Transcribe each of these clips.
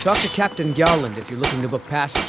Talk to Captain Garland if you're looking to book passage.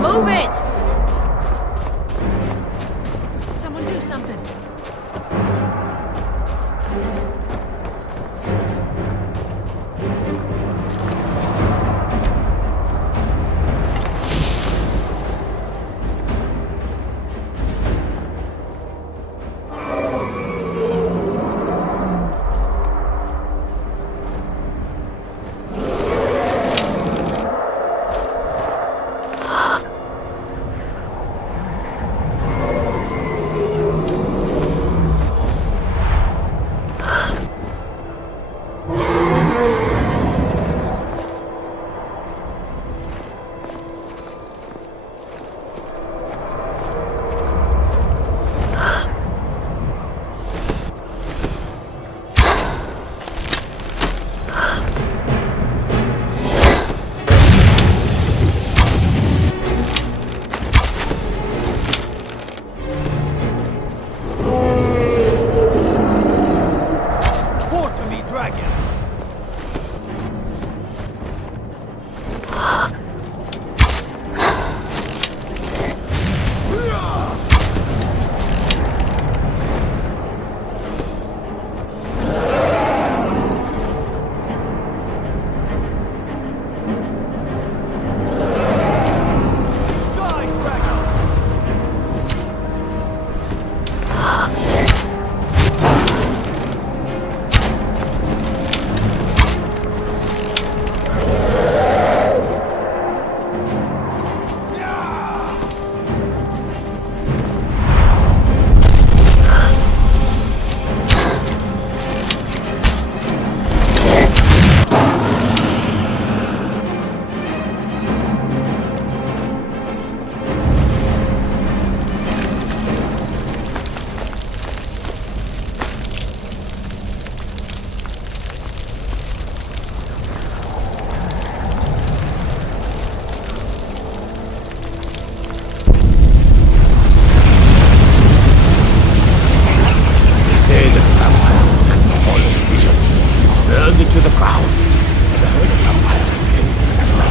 Move it! Someone do something. To the ground. Never heard of vampires doing anything like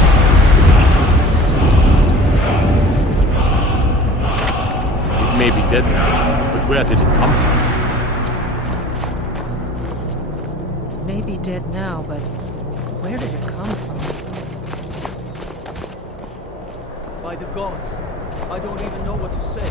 that. It may be dead now, but where did it come from? Maybe dead now, but where did it come from? By the gods, I don't even know what to say.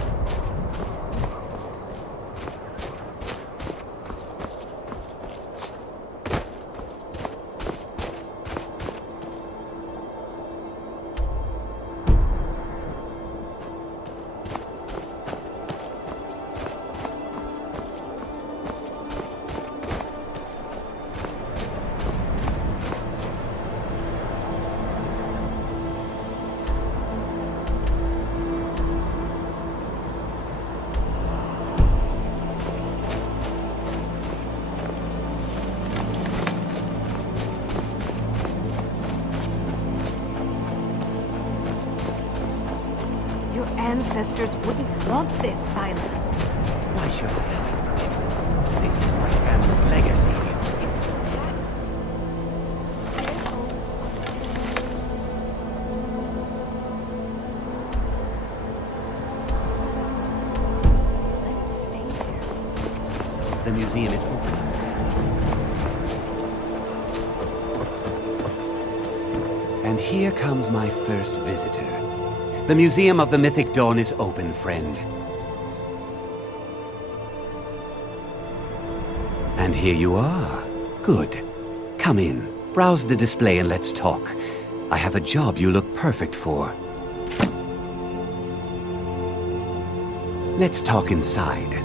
ancestors wouldn't want this, Silas. Why should I hide from it? This is my family's legacy. It's the patterns. Their own sons. Let it stay there. The museum is open. And here comes my first visitor. The Museum of the Mythic Dawn is open, friend. And here you are. Good. Come in, browse the display and let's talk. I have a job you look perfect for. Let's talk inside.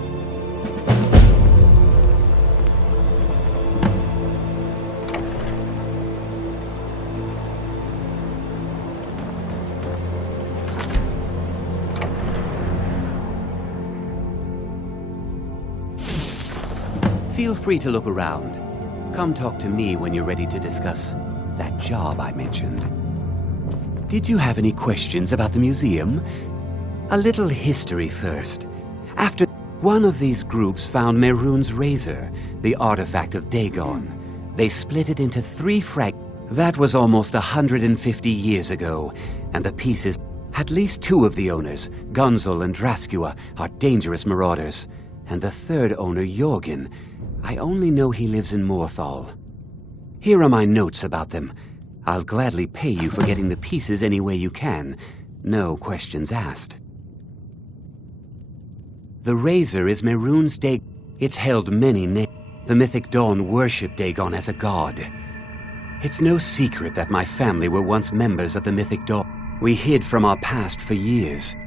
Feel free to look around. Come talk to me when you're ready to discuss that job I mentioned. Did you have any questions about the museum? A little history first. After one of these groups found Mehrunes' razor, the artifact of Dagon, they split it into 3 fragments. That was almost 150 years ago, and the pieces, at least 2 of the owners, Gunzel and Draskua, are dangerous marauders. And the 3rd owner, Jorgen, I only know he lives in Morthal. Here are my notes about them. I'll gladly pay you for getting the pieces any way you can. No questions asked. The razor is Mehrunes' Dagon. It's held many names. The Mythic Dawn worship Dagon as a god. It's no secret that my family were once members of the Mythic Dawn. We hid from our past for years.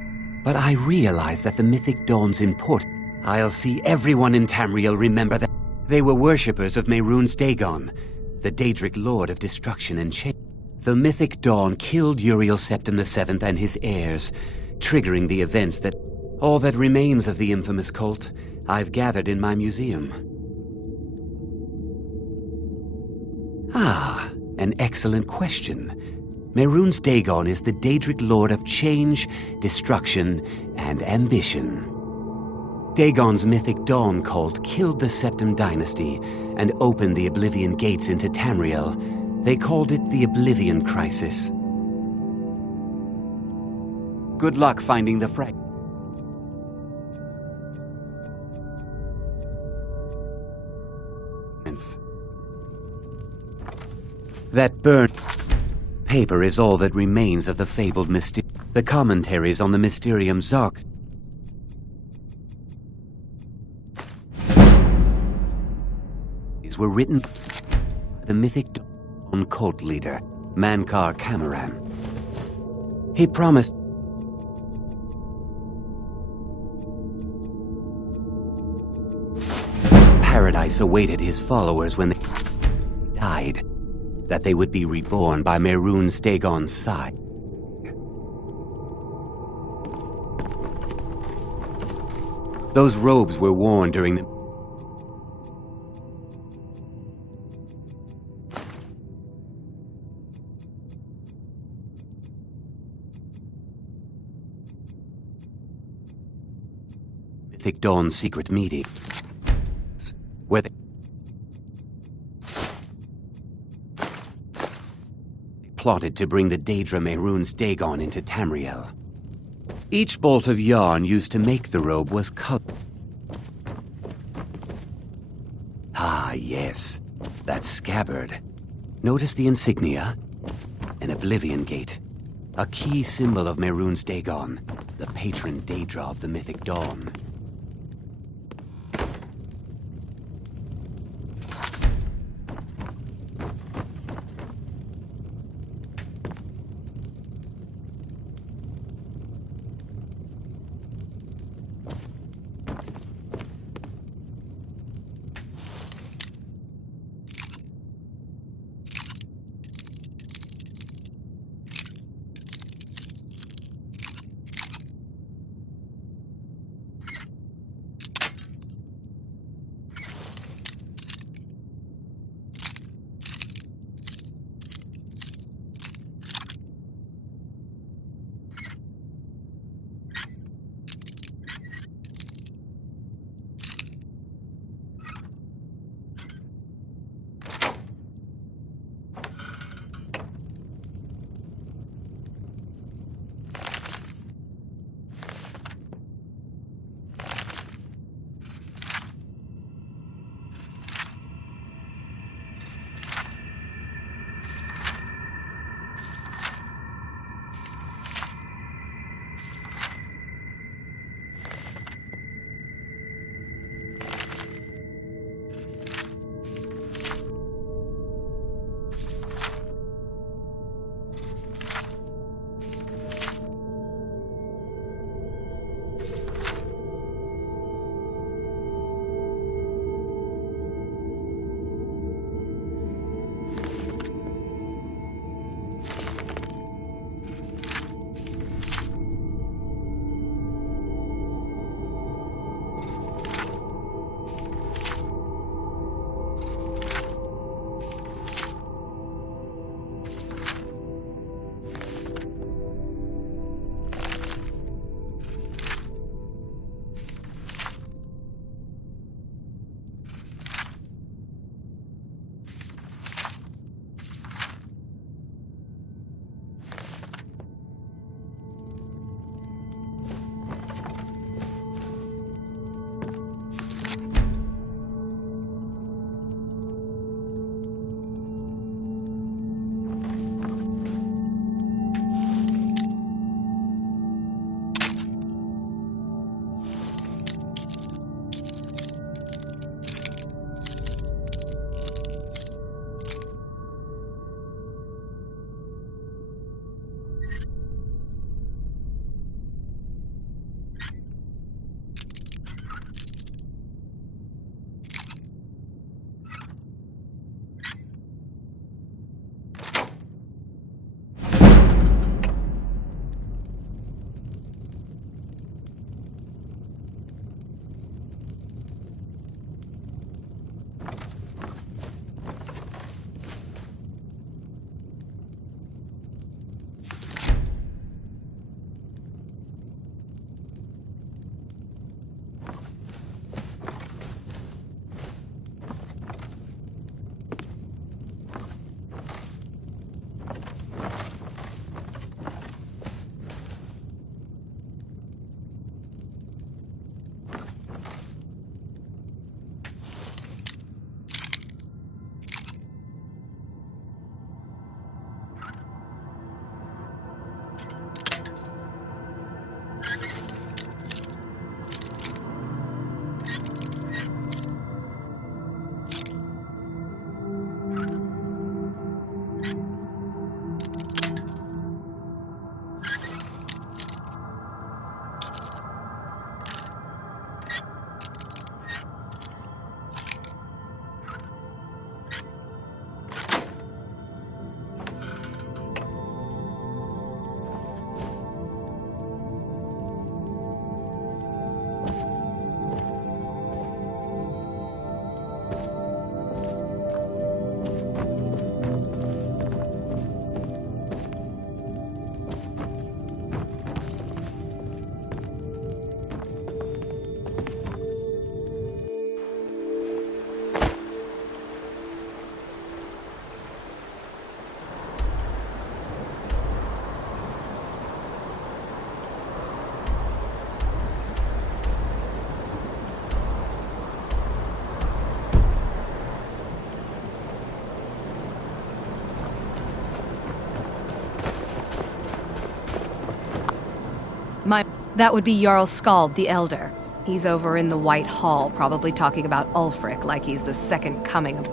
But I realize that the Mythic Dawn's important. I'll see everyone in Tamriel remember that. They were worshippers of Mehrunes' Dagon, the Daedric Lord of Destruction and Change. The Mythic Dawn killed Uriel Septim VII and his heirs, triggering the events that all that remains of the infamous cult I've gathered in my museum. Ah, an excellent question. Mehrunes' Dagon is the Daedric Lord of Change, Destruction, and Ambition. Dagon's Mythic Dawn cult killed the Septim dynasty and opened the Oblivion gates into Tamriel. They called it the Oblivion Crisis. Good luck finding the fragments. That burnt paper is all that remains of the fabled the commentaries on the Mysterium Zark. Were written by the Mythic Dawn cult leader, Mankar Cameron. He promised paradise awaited his followers when they died, that they would be reborn by Mehrunes' Dagon's side. Those robes were worn during the Mythic Dawn's secret meeting, where they plotted to bring the Daedra Mehrunes' Dagon into Tamriel. Each bolt of yarn used to make the robe was cut. Ah, yes, that scabbard. Notice the insignia? An Oblivion Gate. A key symbol of Mehrunes' Dagon, the patron Daedra of the Mythic Dawn. That would be Jarl Skald the Elder. He's over in the White Hall, probably talking about Ulfric like he's the second coming of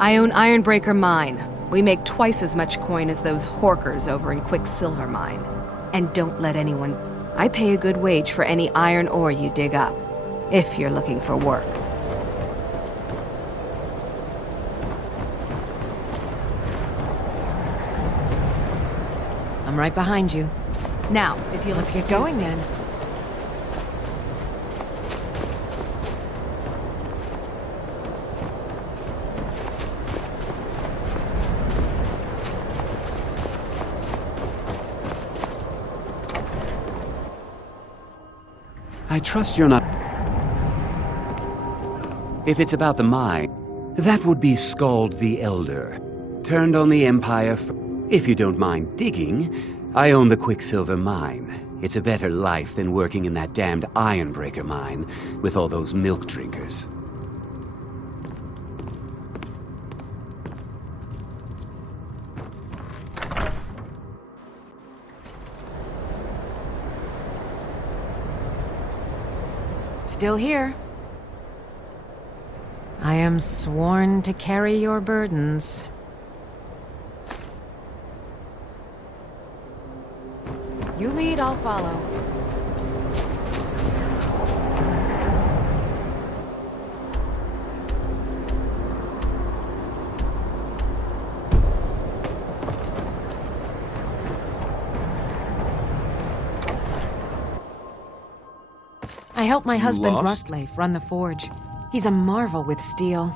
I own Ironbreaker Mine. We make twice as much coin as those horkers over in Quicksilver Mine. And don't let anyone... I pay a good wage for any iron ore you dig up, if you're looking for work. I'm right behind you. Now, if you'll Let's get going then. I trust you're not... If it's about the mine, that would be Skald the Elder. Turned on the Empire If you don't mind digging, I own the Quicksilver Mine. It's a better life than working in that damned Ironbreaker Mine with all those milk drinkers. Still here. I am sworn to carry your burdens. You lead, I'll follow. I helped my husband Rustleif run the forge. He's a marvel with steel.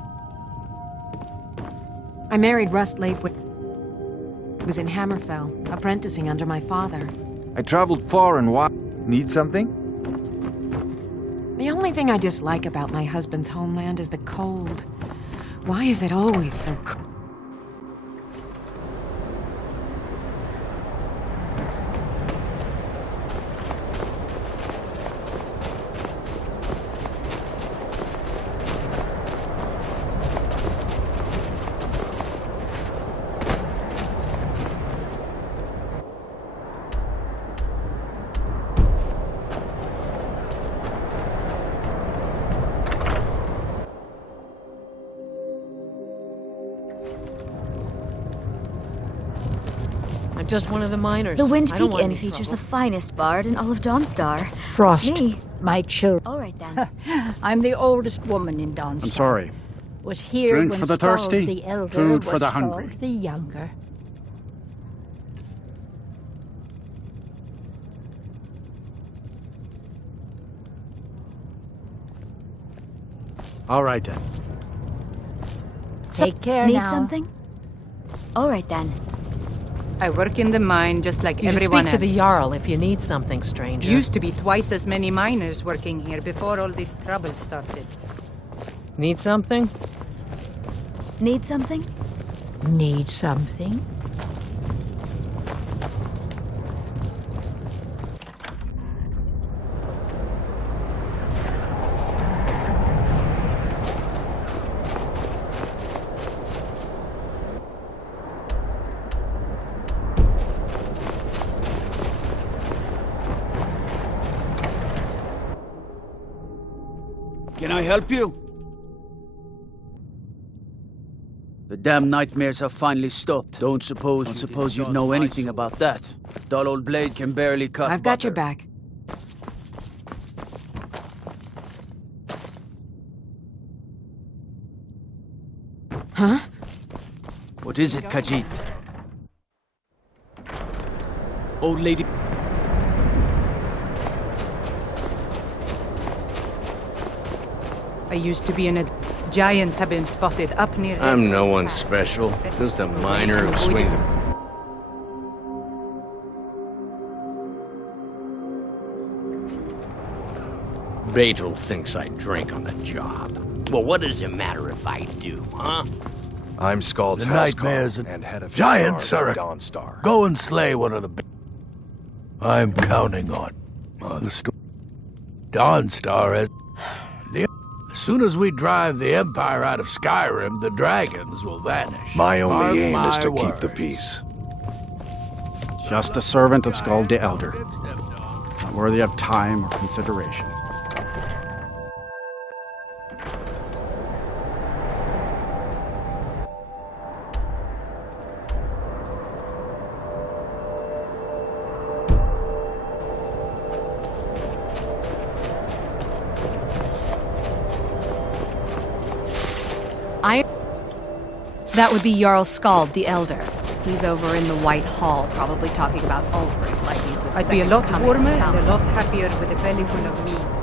I married Rustleif when he was in Hammerfell, apprenticing under my father. I traveled far and wide. Need something? The only thing I dislike about my husband's homeland is the cold. Why is it always so cold? Just one of the miners. The Windpeak Inn features the finest bard in all of Dawnstar. Frost, Me. my children. All right then. I'm the oldest woman in Dawnstar. I'm sorry. Was here Drink when for the Skald thirsty, the Elder food for was the Skald hungry. the Younger. All right then. Take care Need now. something? All right then. I work in the mine just like You everyone speak to the else. Jarl if you need something, stranger. Used to be twice as many miners working here before all this trouble started. Need something? Need something? Need something? Can I help you? The damn nightmares have finally stopped. Don't suppose you know anything about that. Dull old blade can barely cut I've got your butter. back. Huh? What is it, Khajiit? Old lady... I used to be in a... Giants have been spotted up near... I'm no one special. Just a miner who swings a... Betel thinks I drink on the job. Well, what does it matter if I do, huh? I'm Skald's The house nightmares guard and head of giants Guard are of a- Dawnstar. Go and slay one of the... I'm counting on the story. Dawnstar has... As soon as we drive the Empire out of Skyrim, the dragons will vanish. My only Mark aim is my to keep the words. peace. Just a servant of Skald the Elder. Not worthy of time or consideration. That would be Jarl Skald the Elder. He's over in the White Hall, probably talking about Ulfric like he's the I'd be a second lot coming warmer of and a lot Talus. happier with a belly full of meat.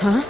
Huh?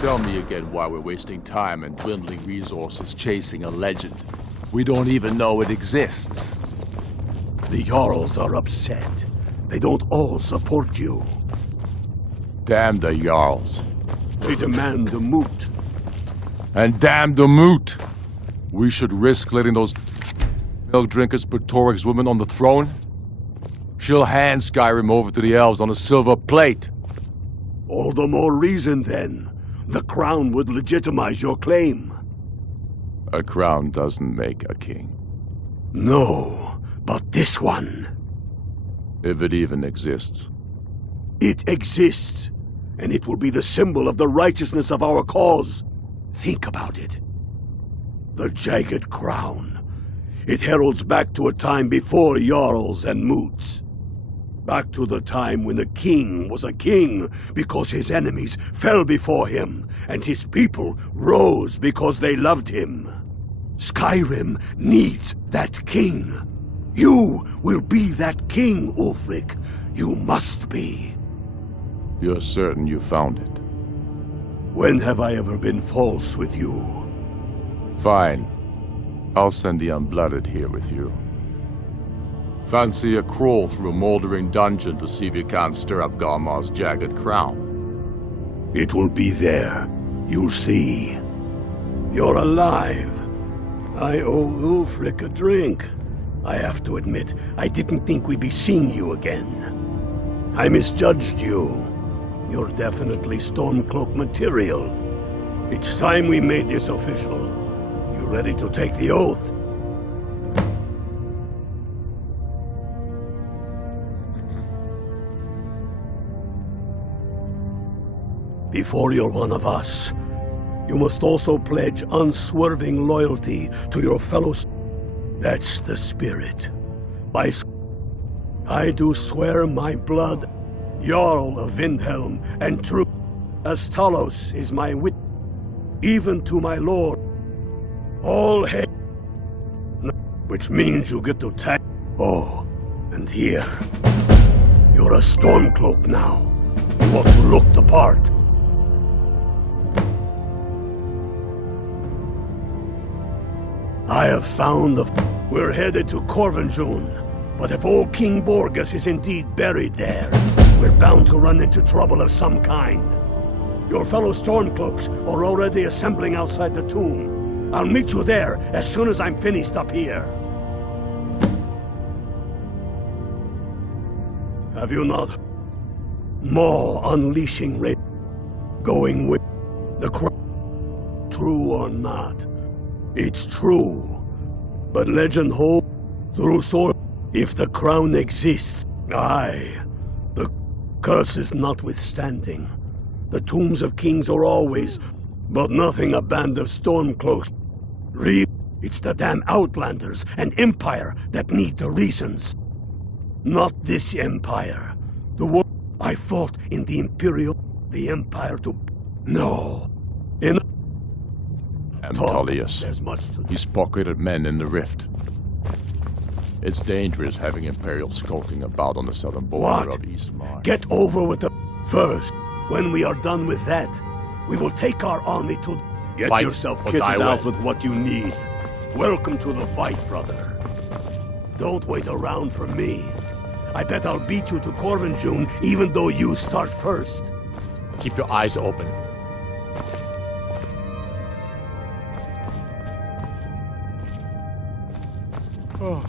Tell me again why we're wasting time and dwindling resources chasing a legend. We don't even know it exists. The Jarls are upset. They don't all support you. Damn the Jarls. They demand the moot. And damn the moot! We should risk letting those milk drinkers put Toryg's woman on the throne? She'll hand Skyrim over to the elves on a silver plate. All the more reason, then. The crown would legitimize your claim. A crown doesn't make a king. No, but this one. If it even exists. It exists, and it will be the symbol of the righteousness of our cause. Think about it. The jagged crown. It heralds back to a time before Jarls and moots. Back to the time when the king was a king because his enemies fell before him, and his people rose because they loved him. Skyrim needs that king. You will be that king, Ulfric. You must be. You're certain you found it? When have I ever been false with you? Fine. I'll send the Unblooded here with you. Fancy a crawl through a moldering dungeon to see if you can't stir up Garmar's jagged crown. It will be there. You'll see. You're alive. I owe Ulfric a drink. I have to admit, I didn't think we'd be seeing you again. I misjudged you. You're definitely Stormcloak material. It's time we made this official. You ready to take the oath? Before you're one of us, you must also pledge unswerving loyalty to your fellows. That's the spirit. I do swear my blood, Jarl of Windhelm, and true as Talos is my wit, even to my lord. All hail, which means you get to tag. Oh, and here, you're a Stormcloak now. You ought to look the part. I have found we're headed to Corvinjune, but if old King Borgus is indeed buried there, we're bound to run into trouble of some kind. Your fellow Stormcloaks are already assembling outside the tomb. I'll meet you there as soon as I'm finished up here. Have you not? More unleashing rape, going with the crown. True or not? It's true, but legend holds through sword. If the crown exists, aye, the curses notwithstanding, the tombs of kings are always, but nothing a band of Stormcloaks. It's the damn Outlanders and Empire that need the reasons. Not this Empire. The war I fought in the Imperial, the Empire to... No. In... Tullius. He's pocketed men in the rift. It's dangerous having Imperials skulking about on the southern border of Eastmark. Get over with the... First, when we are done with that, we will take our army to... Get Fight yourself or kitted die out well. with what you need. Welcome to the fight, brother. Don't wait around for me. I bet I'll beat you to Corvin June, even though you start first. Keep your eyes open. Oh.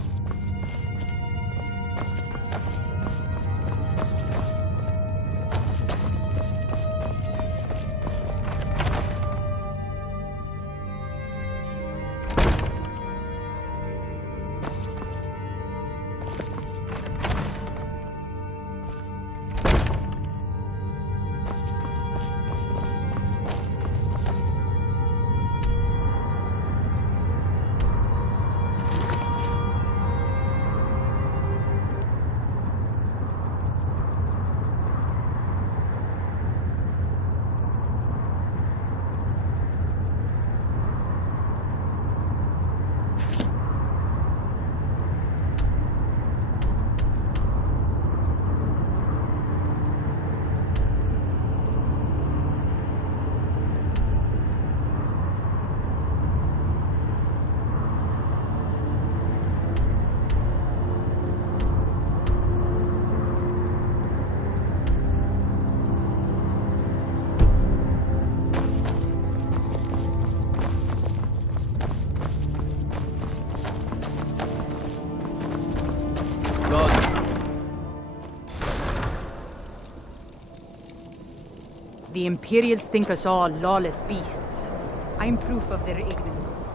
The Imperials think us all lawless beasts. I'm proof of their ignorance.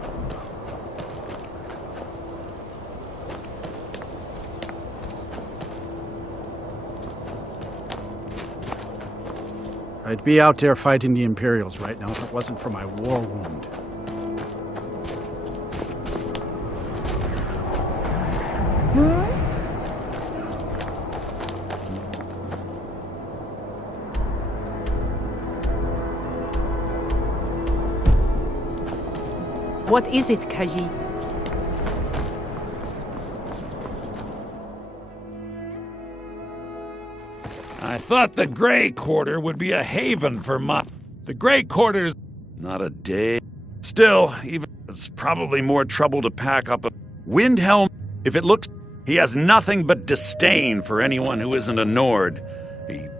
I'd be out there fighting the Imperials right now if it wasn't for my war wound. What is it, Khajiit? I thought the Grey Quarter would be a haven for The Grey Quarter's not a day. Still, even it's probably more trouble to pack up a Windhelm. If it looks, he has nothing but disdain for anyone who isn't a Nord.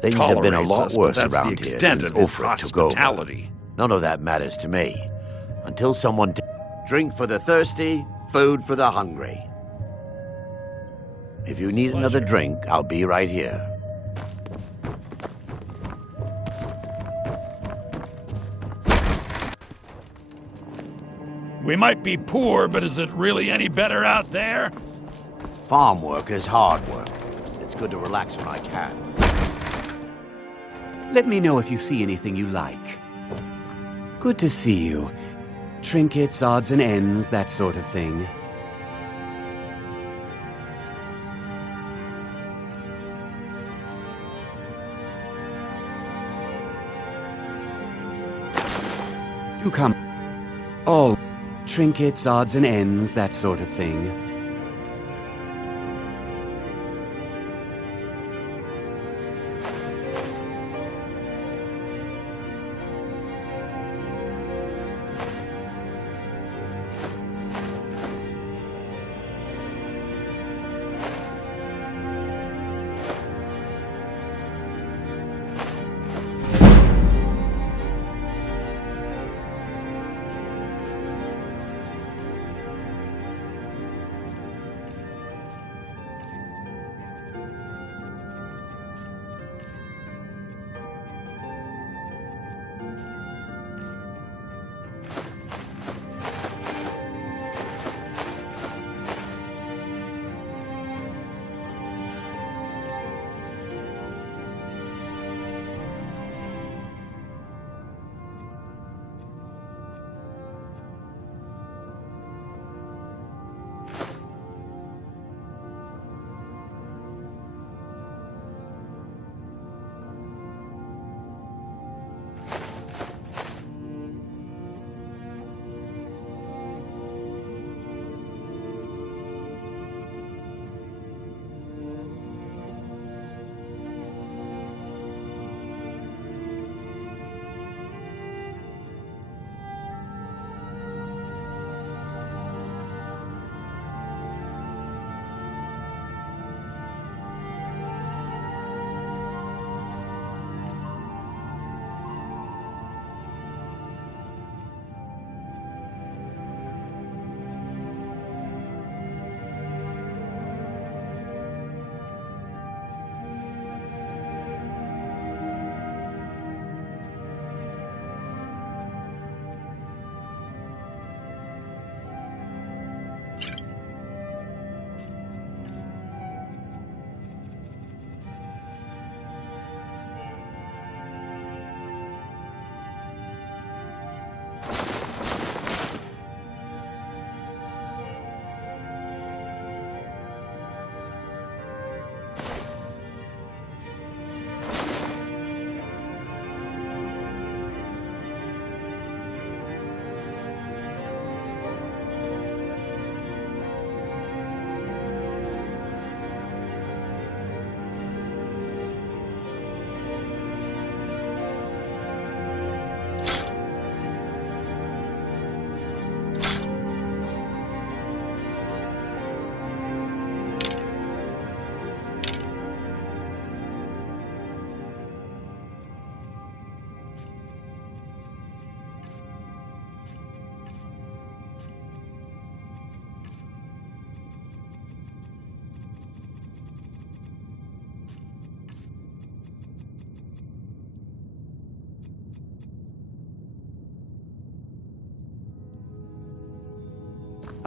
Things have been a lot us, worse but that's around the here extent since of his Ulfric took over. hospitality. None of that matters to me. Until someone... Drink for the thirsty, food for the hungry. If you need another drink, I'll be right here. We might be poor, but is it really any better out there? Farm work is hard work. It's good to relax when I can. Let me know if you see anything you like. Good to see you. Trinkets, odds and ends, that sort of thing. Do come. All trinkets, odds and ends, that sort of thing.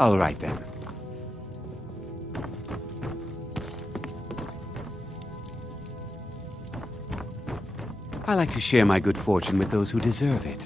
All right then. I like to share my good fortune with those who deserve it.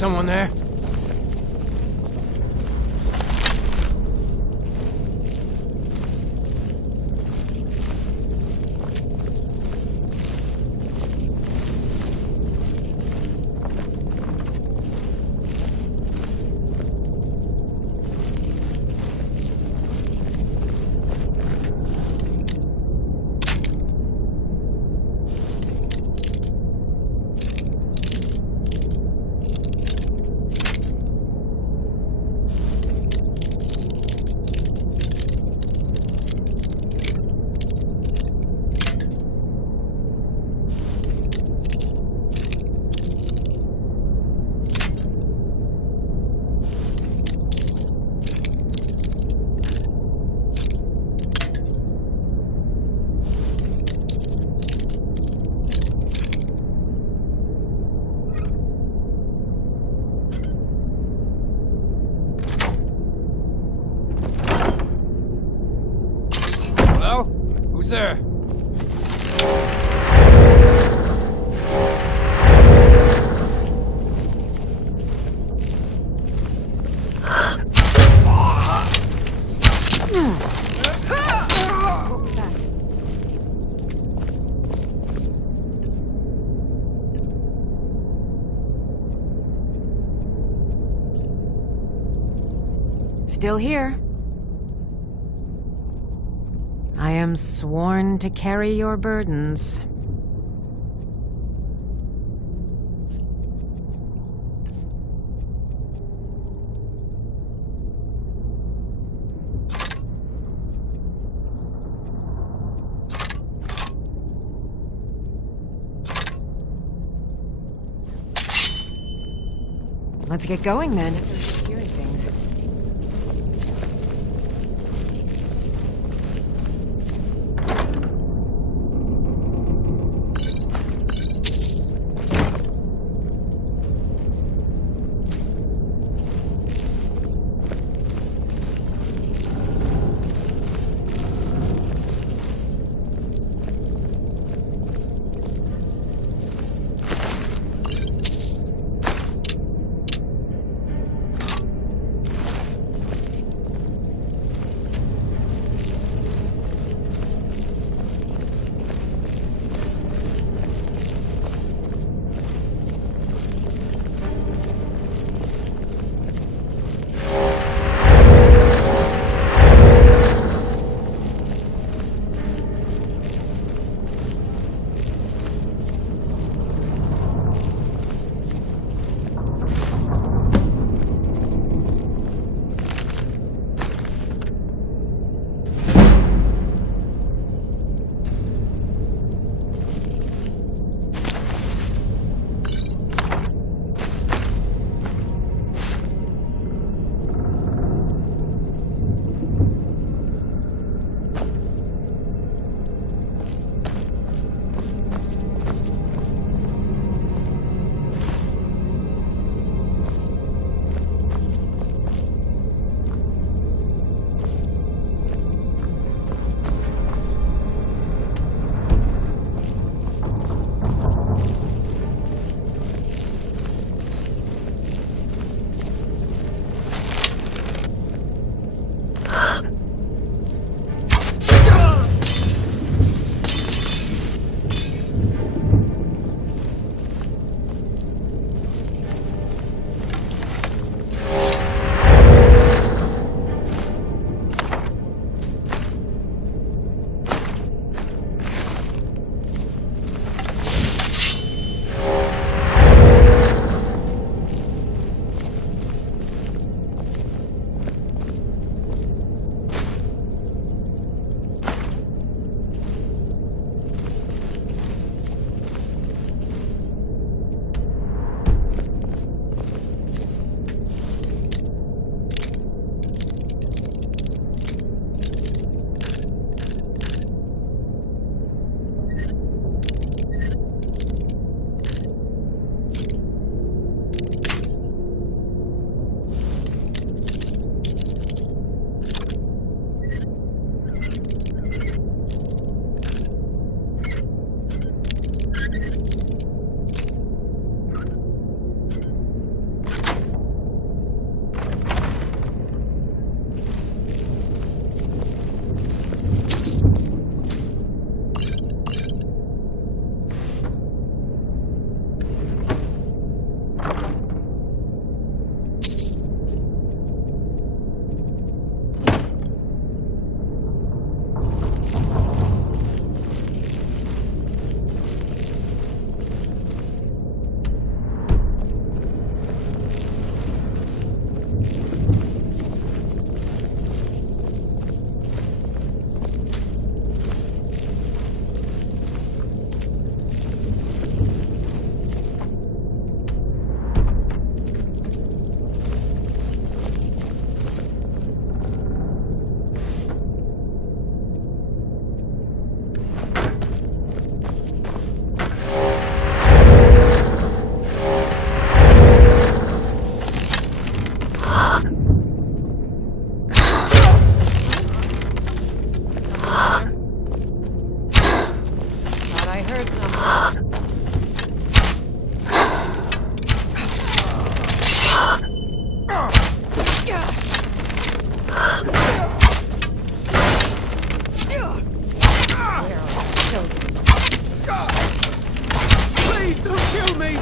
someone there? Who's there? What was that? Still here. I am sworn to carry your burdens. Let's get going then. Hearing things. I heard something. Please don't kill me!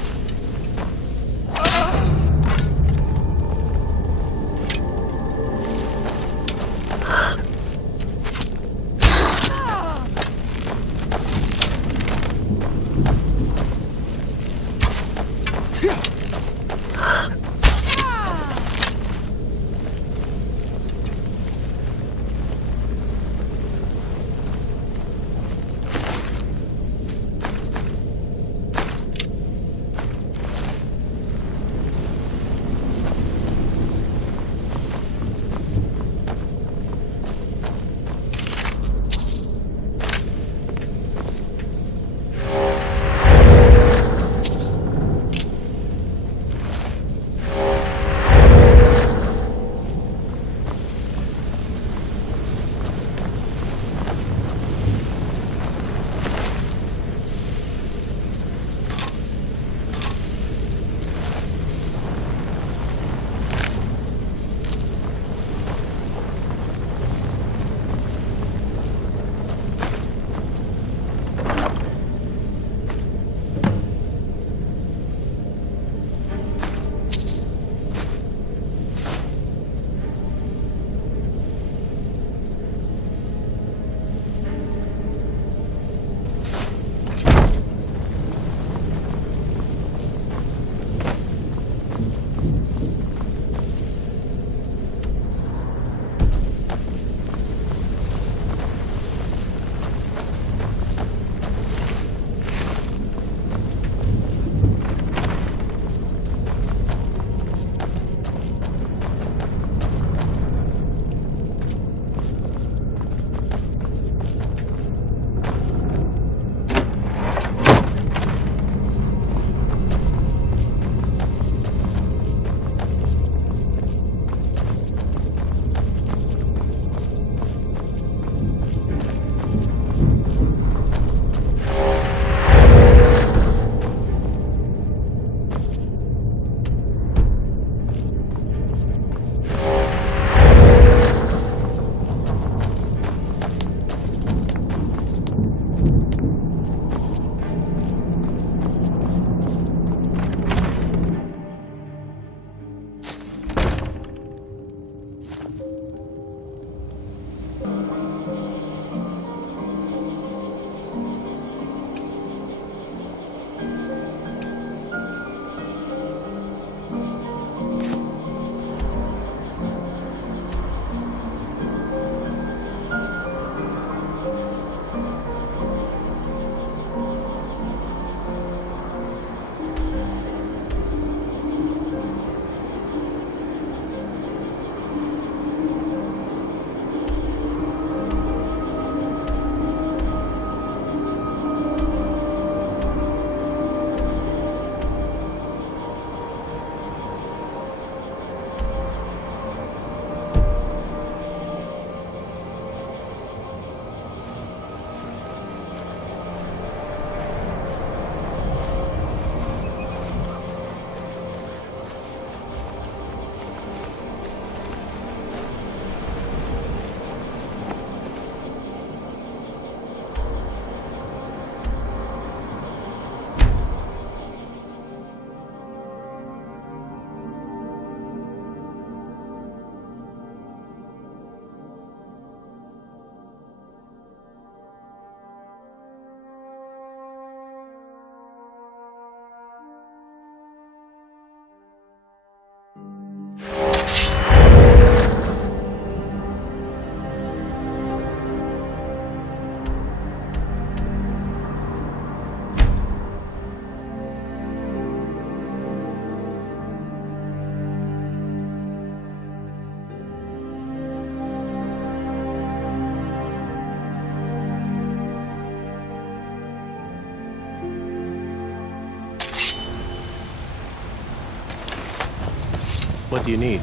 What do you need?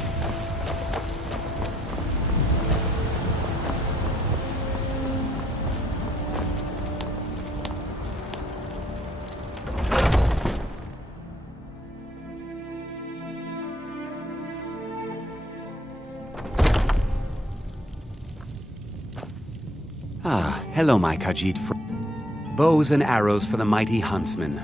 Hello, my Khajiit friend. Bows and arrows for the mighty huntsman.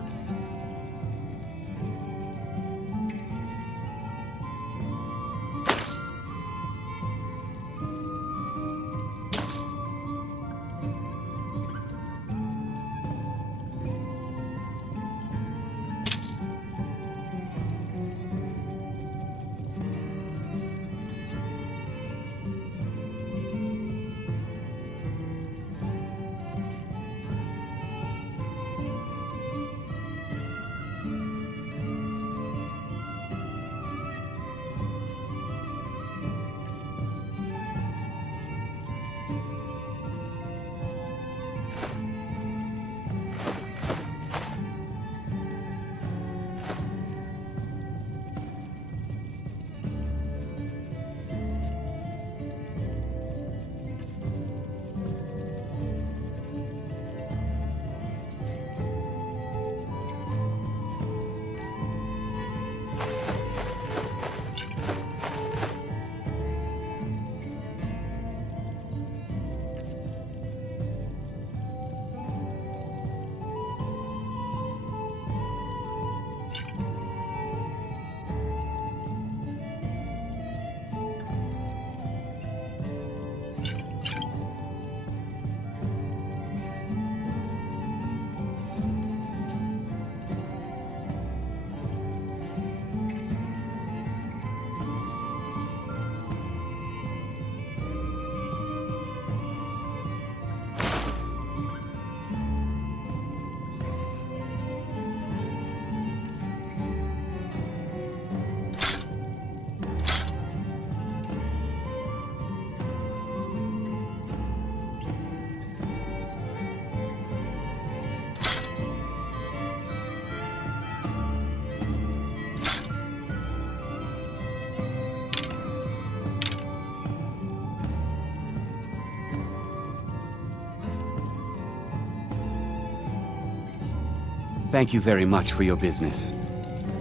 Thank you very much for your business.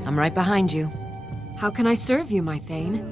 I'm right behind you. How can I serve you, my Thane?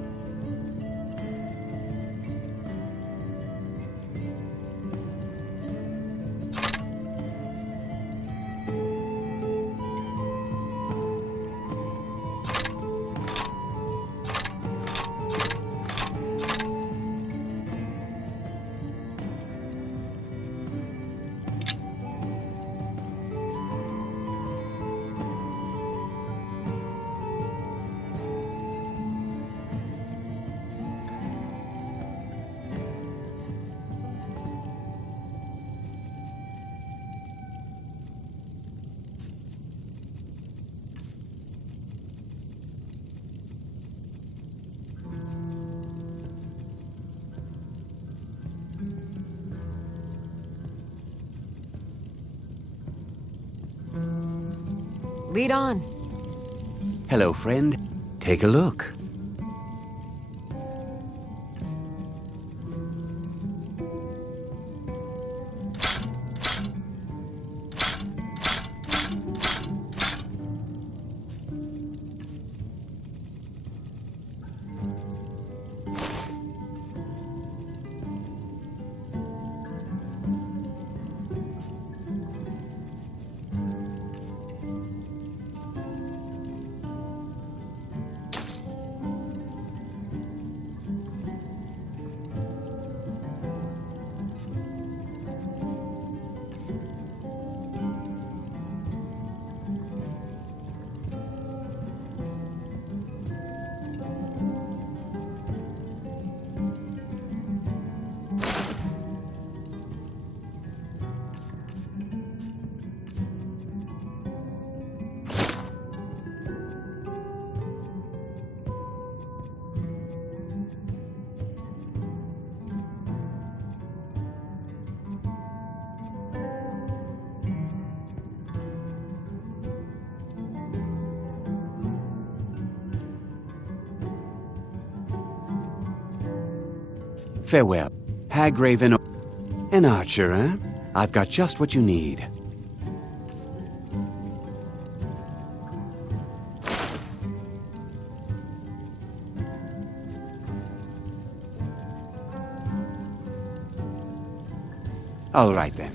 Lead on. Hello, friend. Take a look. Farewell. Hagraven. An archer, eh? I've got just what you need. All right then.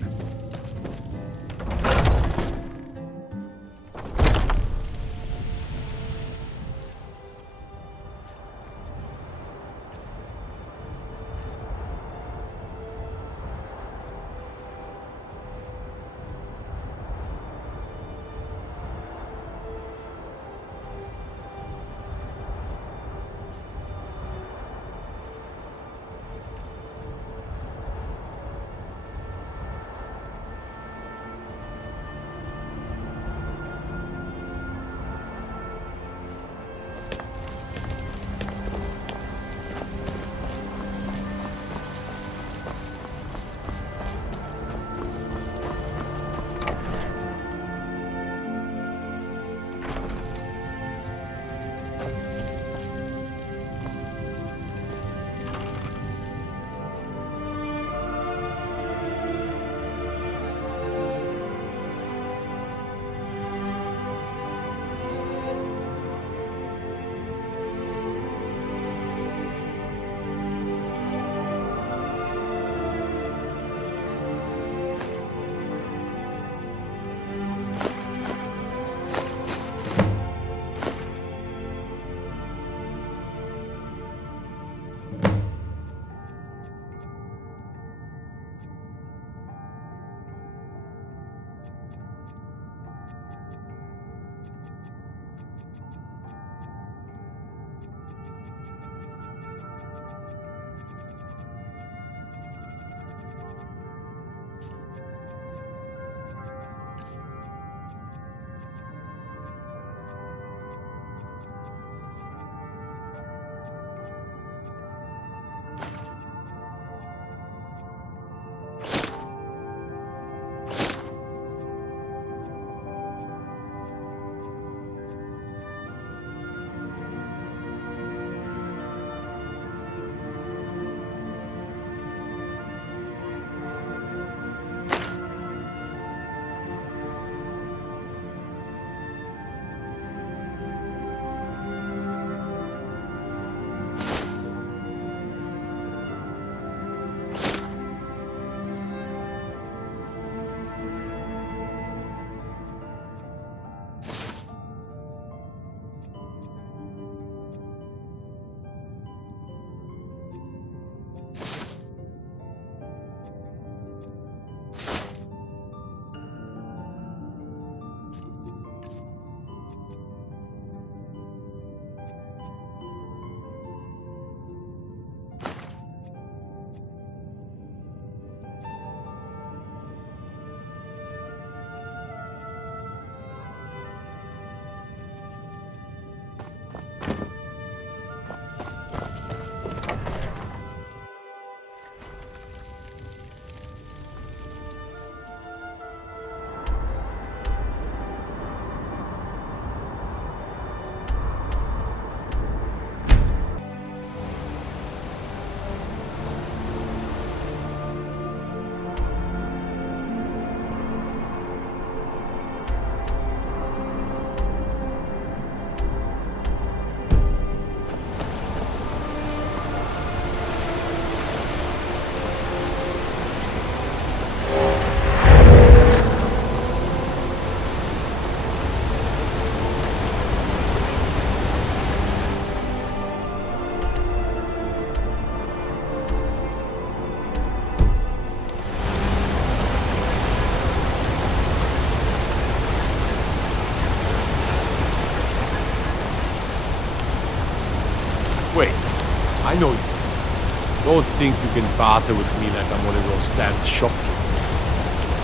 I know you. Don't think you can barter with me like I'm one of those damned shopkeepers.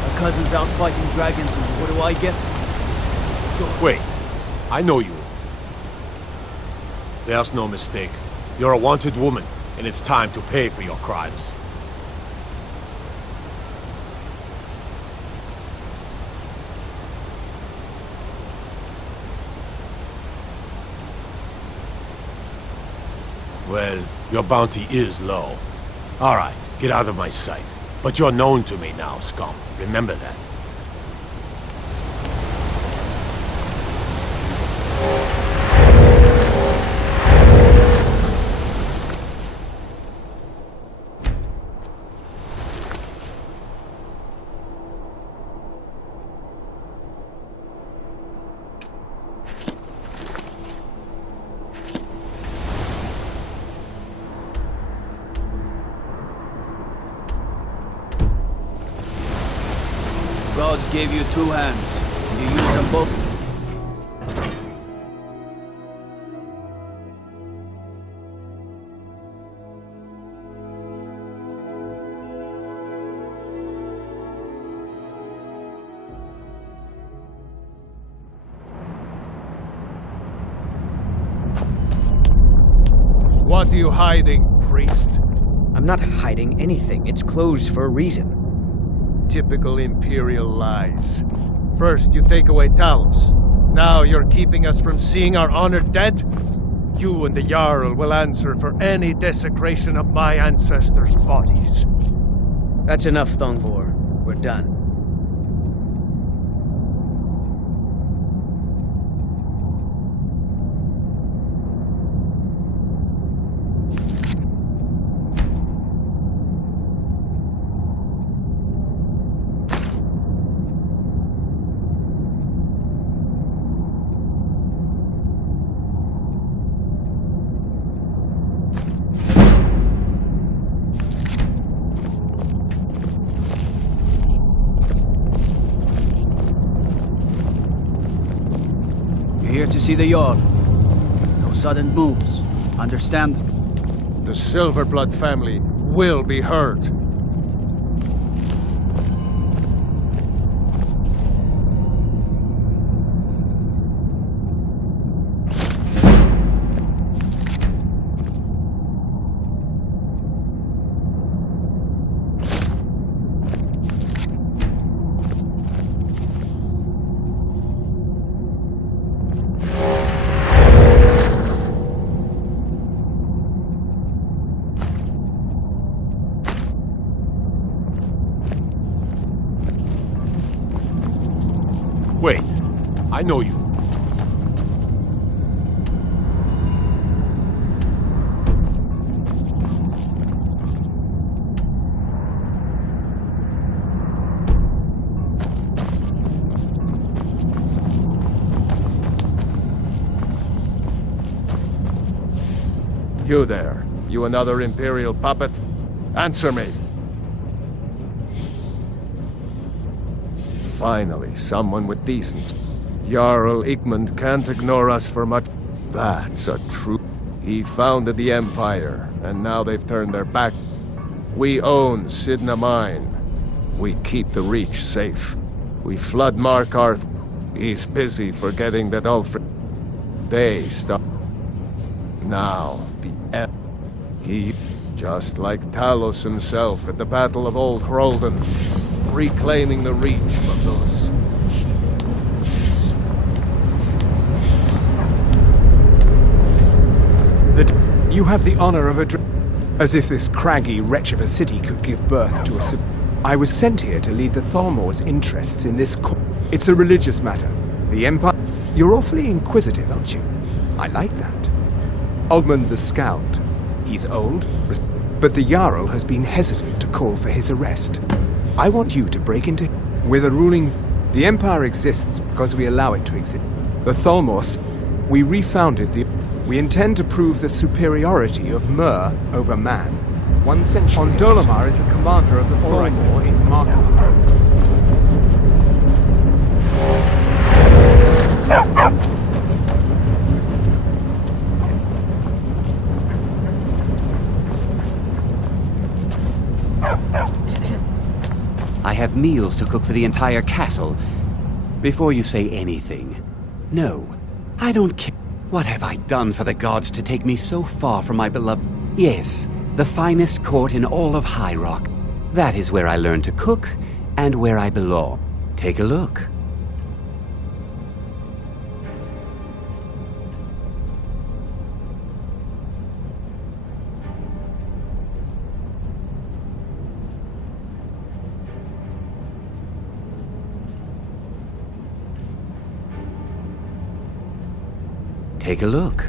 My cousin's out fighting dragons, and what do I get? Wait. I know you. There's no mistake. You're a wanted woman, and it's time to pay for your crimes. Well, your bounty is low. All right, get out of my sight. But you're known to me now, scum. Remember that. gave you 2 hands, and you used them both. What are you hiding, priest? I'm not hiding anything. It's closed for a reason. Typical Imperial lies. First, you take away Talos. Now you're keeping us from seeing our honored dead? You and the Jarl will answer for any desecration of my ancestors' bodies. That's enough, Thongvor. We're done. Here to see the Jarl. No sudden moves. Understand? The Silverblood family will be heard. Wait, I know you. You there, you another Imperial puppet? Answer me! Finally, someone with decency. Jarl Igmund can't ignore us for much. That's a true... He founded the Empire, and now they've turned their back. We own Sidna Mine. We keep the Reach safe. We flood Markarth. He's busy forgetting that Ulfric... They stop. Now, the He... Just like Talos himself at the Battle of Old Hroldan. Reclaiming the Reach from those... You have the honor of a as if this craggy wretch of a city could give birth to a I was sent here to lead the Thalmor's interests in this It's a religious matter. The Empire... You're awfully inquisitive, aren't you? I like that. Ogmund the Scout. He's old, but the Jarl has been hesitant to call for his arrest. I want you to break into... With a ruling... The Empire exists because we allow it to exist. The Thalmor... We refounded the... We intend to prove the superiority of Myr over man. 1 century... Dolomar is the commander of the Thalmor in Markarth. I have meals to cook for the entire castle. Before you say anything, no, I don't care. What have I done for the gods to take me so far from my beloved... Yes, the finest court in all of High Rock. That is where I learned to cook, and where I belong. Take a look. Take a look.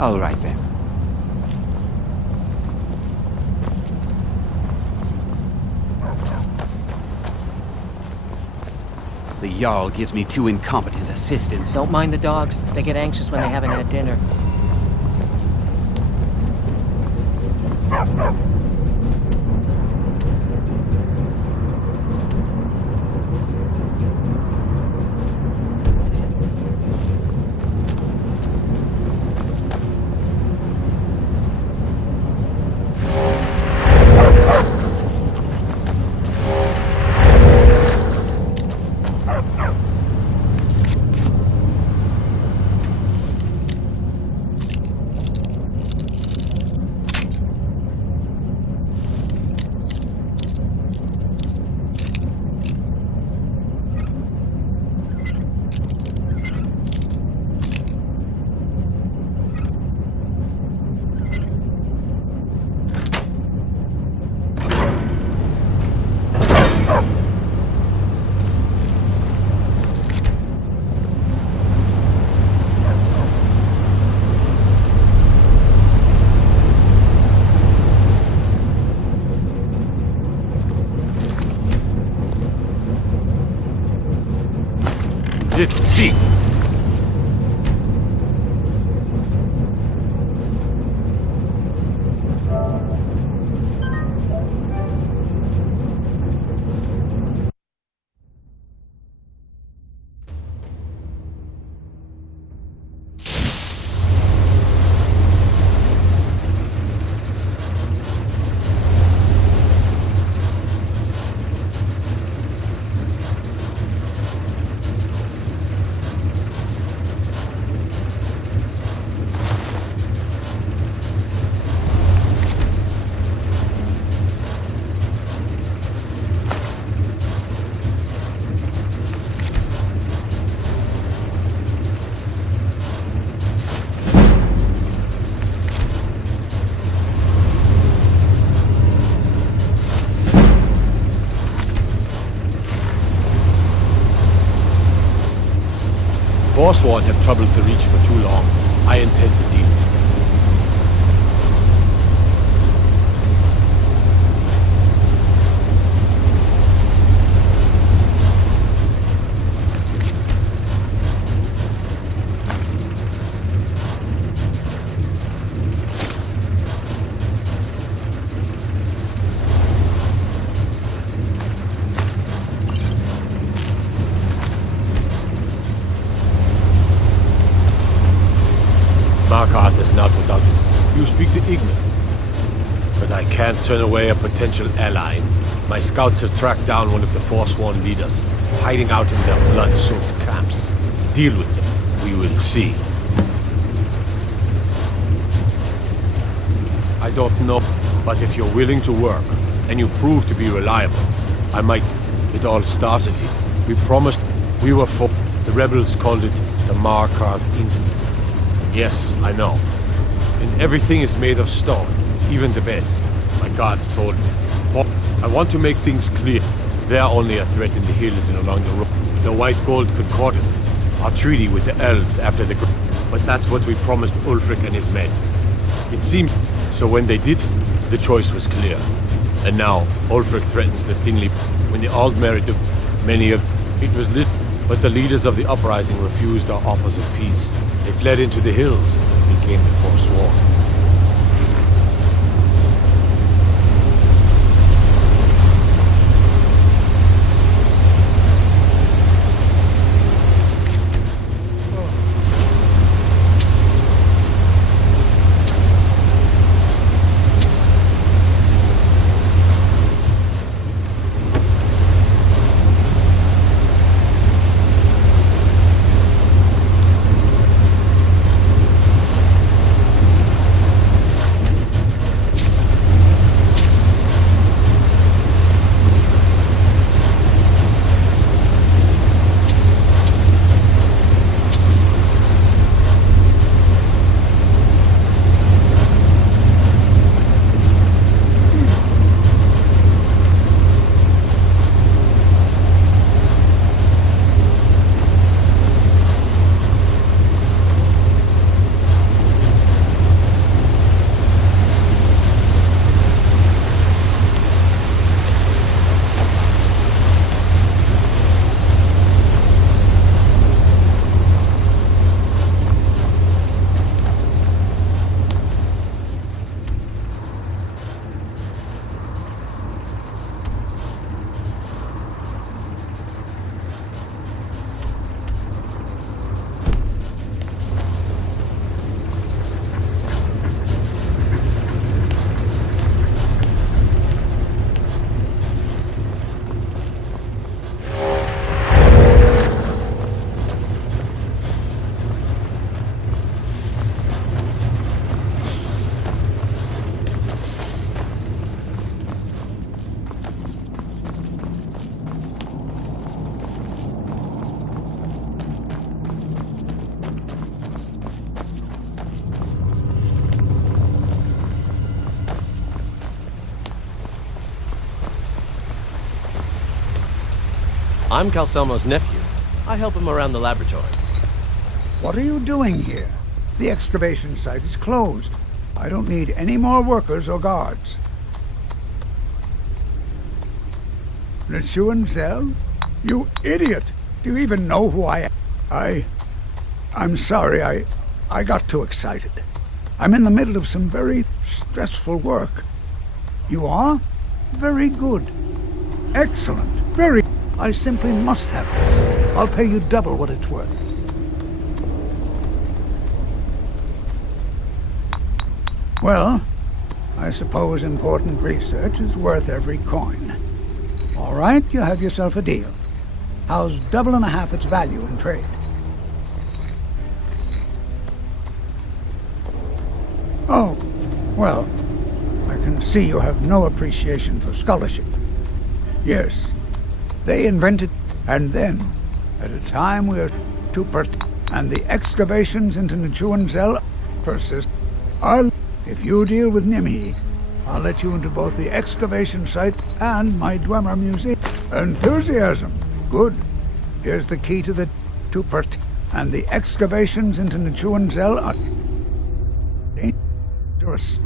All right then. the Jarl gives me two incompetent assistants. Don't mind the dogs. They get anxious when they haven't had dinner. Little thief! Forsworn have troubled the Reach for too long. I intend to deal with them. Markarth is not without it. You speak to Igmund. But I can't turn away a potential ally. My scouts have tracked down one of the Forsworn leaders, hiding out in their blood-soaked camps. Deal with them. We will see. I don't know, but if you're willing to work, and you prove to be reliable, I might... It all started here. We promised we were for... The rebels called it the Markarth Inns. Yes, I know. And everything is made of stone, even the beds. My gods told me. But I want to make things clear. They are only a threat in the hills and along the road. The White Gold Concordant. Our treaty with the elves after the... But that's what we promised Ulfric and his men. It seemed... So when they did, the choice was clear. And now, Ulfric threatens the thinly... When the Aldmeri took many of... It was lit, but the leaders of the uprising refused our offers of peace. They fled into the hills, became the Forsworn. I'm Calcelmo's nephew. I help him around the laboratory. What are you doing here? The excavation site is closed. I don't need any more workers or guards. Neshuanzel? You idiot! Do you even know who I am? I'm sorry, I got too excited. I'm in the middle of some very stressful work. You are? Very good. Excellent. Very... I simply must have this. I'll pay you double what it's worth. Well, I suppose important research is worth every coin. All right, you have yourself a deal. How's double and a half its value in trade? Oh, well, I can see you have no appreciation for scholarship. Yes, they invented, and then, at a time we are to and the excavations into Neshuanzel persist. If you deal with Nimhi, I'll let you into both the excavation site and my Dwemer Museum. Enthusiasm. Good. Here's the key to the and the excavations into Neshuanzel are dangerous.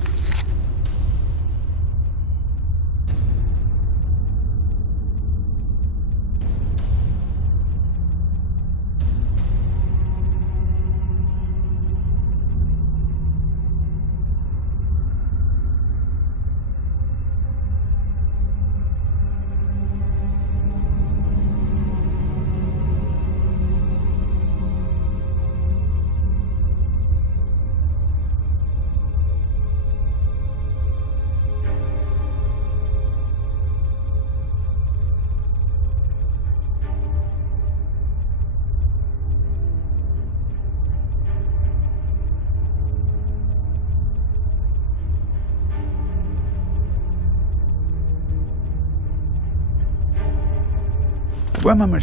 Dwemer,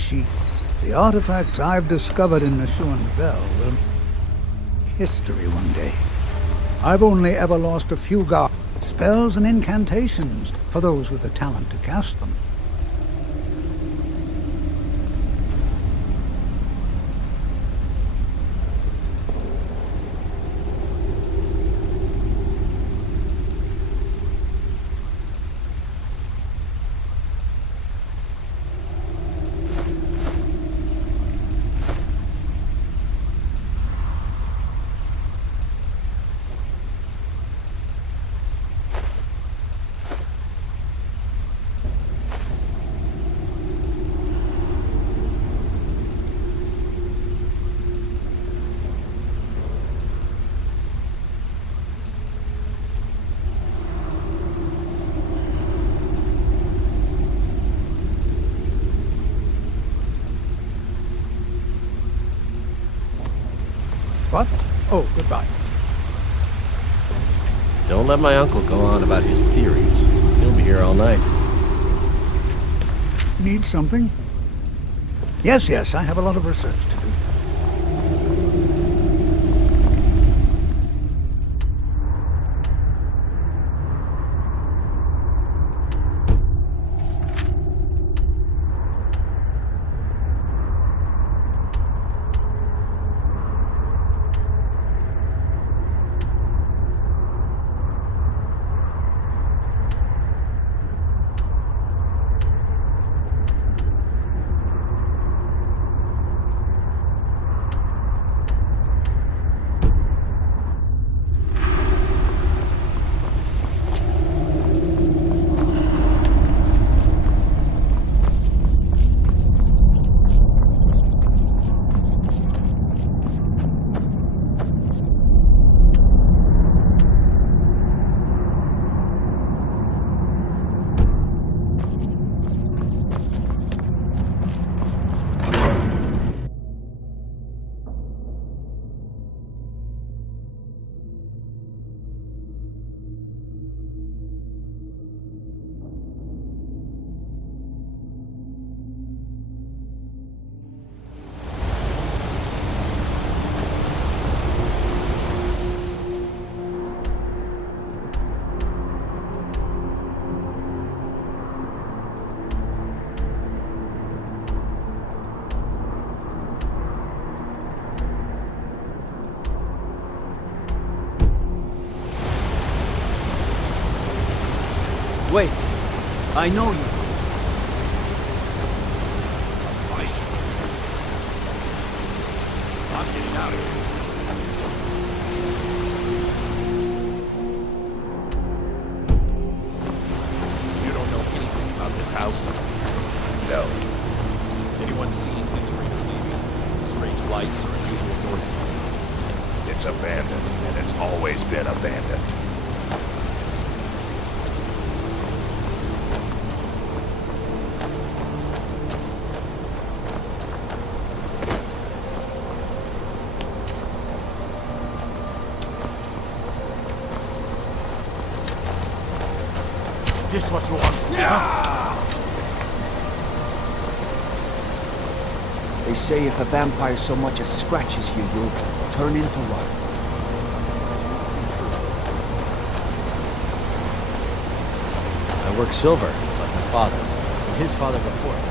the artifacts I've discovered in Neshuanzel will make history one day. I've only ever lost a few spells and incantations for those with the talent to cast them. What? Oh, goodbye. Don't let my uncle go on about his theories. He'll be here all night. Need something? Yes, I have a lot of research to do. Wait. I know you. I'm getting out of here. You don't know anything about this house? No. Anyone seen entering or leaving? Strange lights or unusual noises? It's abandoned, and it's always been abandoned. This what you want? They say if a vampire so much as scratches you, you'll turn into what? I work silver, like my father, and his father before him.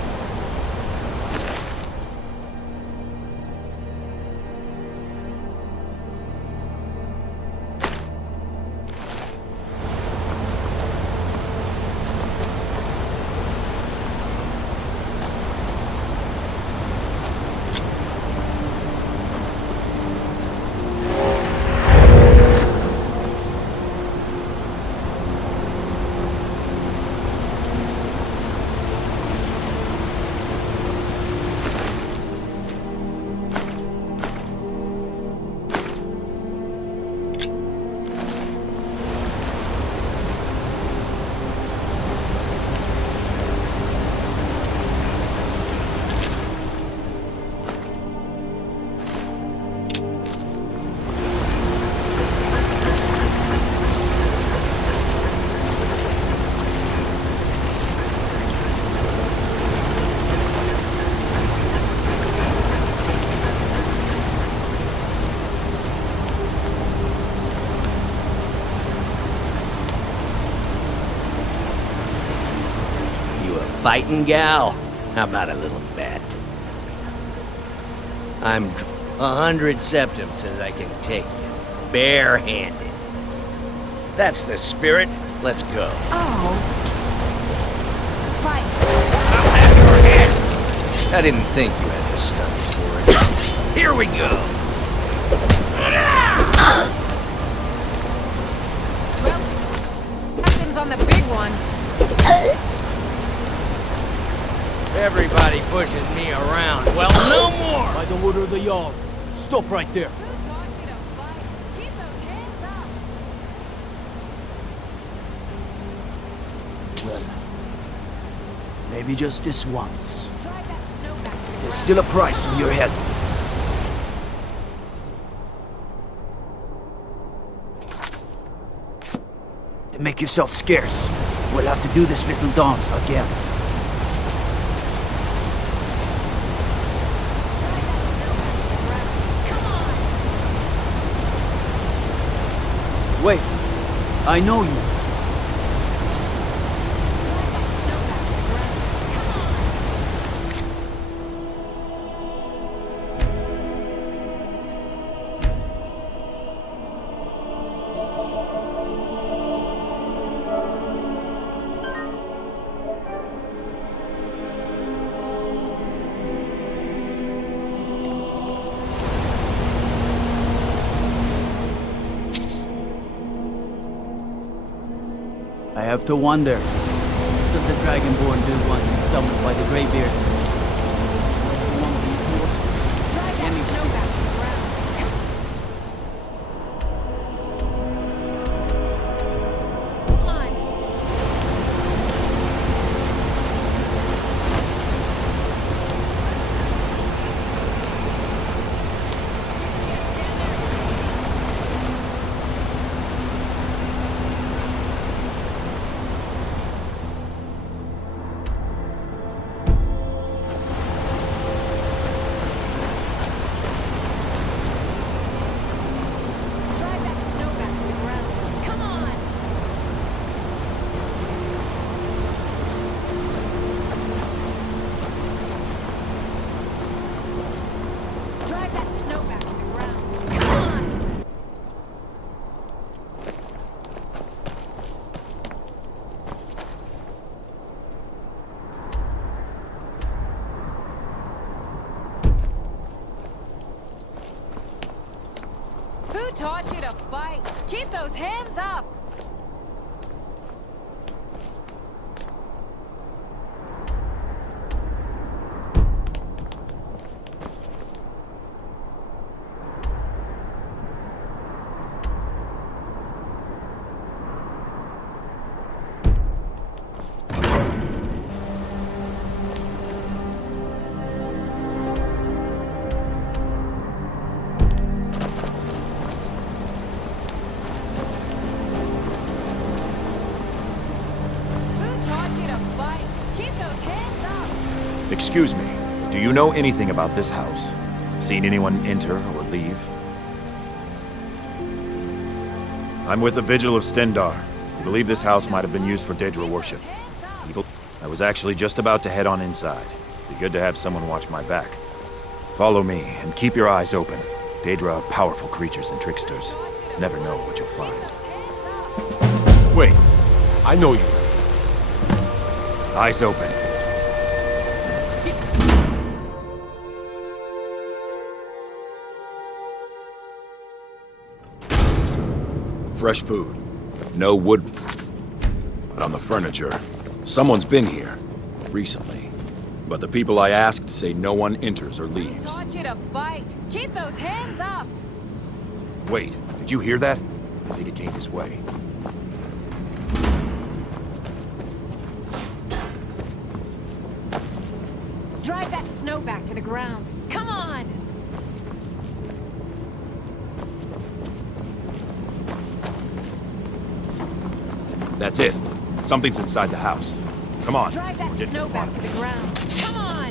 Fighting gal? How about a little bet? I'm 100 septims says I can take you, barehanded. That's the spirit. Let's go. Oh. Fight. I'll have your head. I didn't think you had the stuff for it. Here we go. Well, captain's on the big one. Everybody pushes me around. Well, no more! By the order of the Jarl. Stop right there. Who taught you to fight? Keep those hands up. Well, maybe just this once. Drive that snow back to the There's still a price on your head. To make yourself scarce, we'll have to do this little dance again. Wait, I know you. I have to wonder, what does the Dragonborn do once he's summoned by the Greybeards? Drive that snow back to the ground. Come on. Who taught you to fight? Keep those hands up! Excuse me, do you know anything about this house? Seen anyone enter or leave? I'm with the Vigil of Stendar. We believe this house might have been used for Daedra worship. I was actually just about to head on inside. Be good to have someone watch my back. Follow me, and keep your eyes open. Daedra are powerful creatures and tricksters. Never know what you'll find. Wait, I know you. Eyes open. Fresh food. No wood. But on the furniture, someone's been here. Recently. But the people I asked say no one enters or leaves. Who taught you to fight? Keep those hands up! Wait, did you hear that? I think it came this way. Drive that snow back to the ground. Come on! That's it. Something's inside the house. Come on. Drive that snow back to the ground. Come on!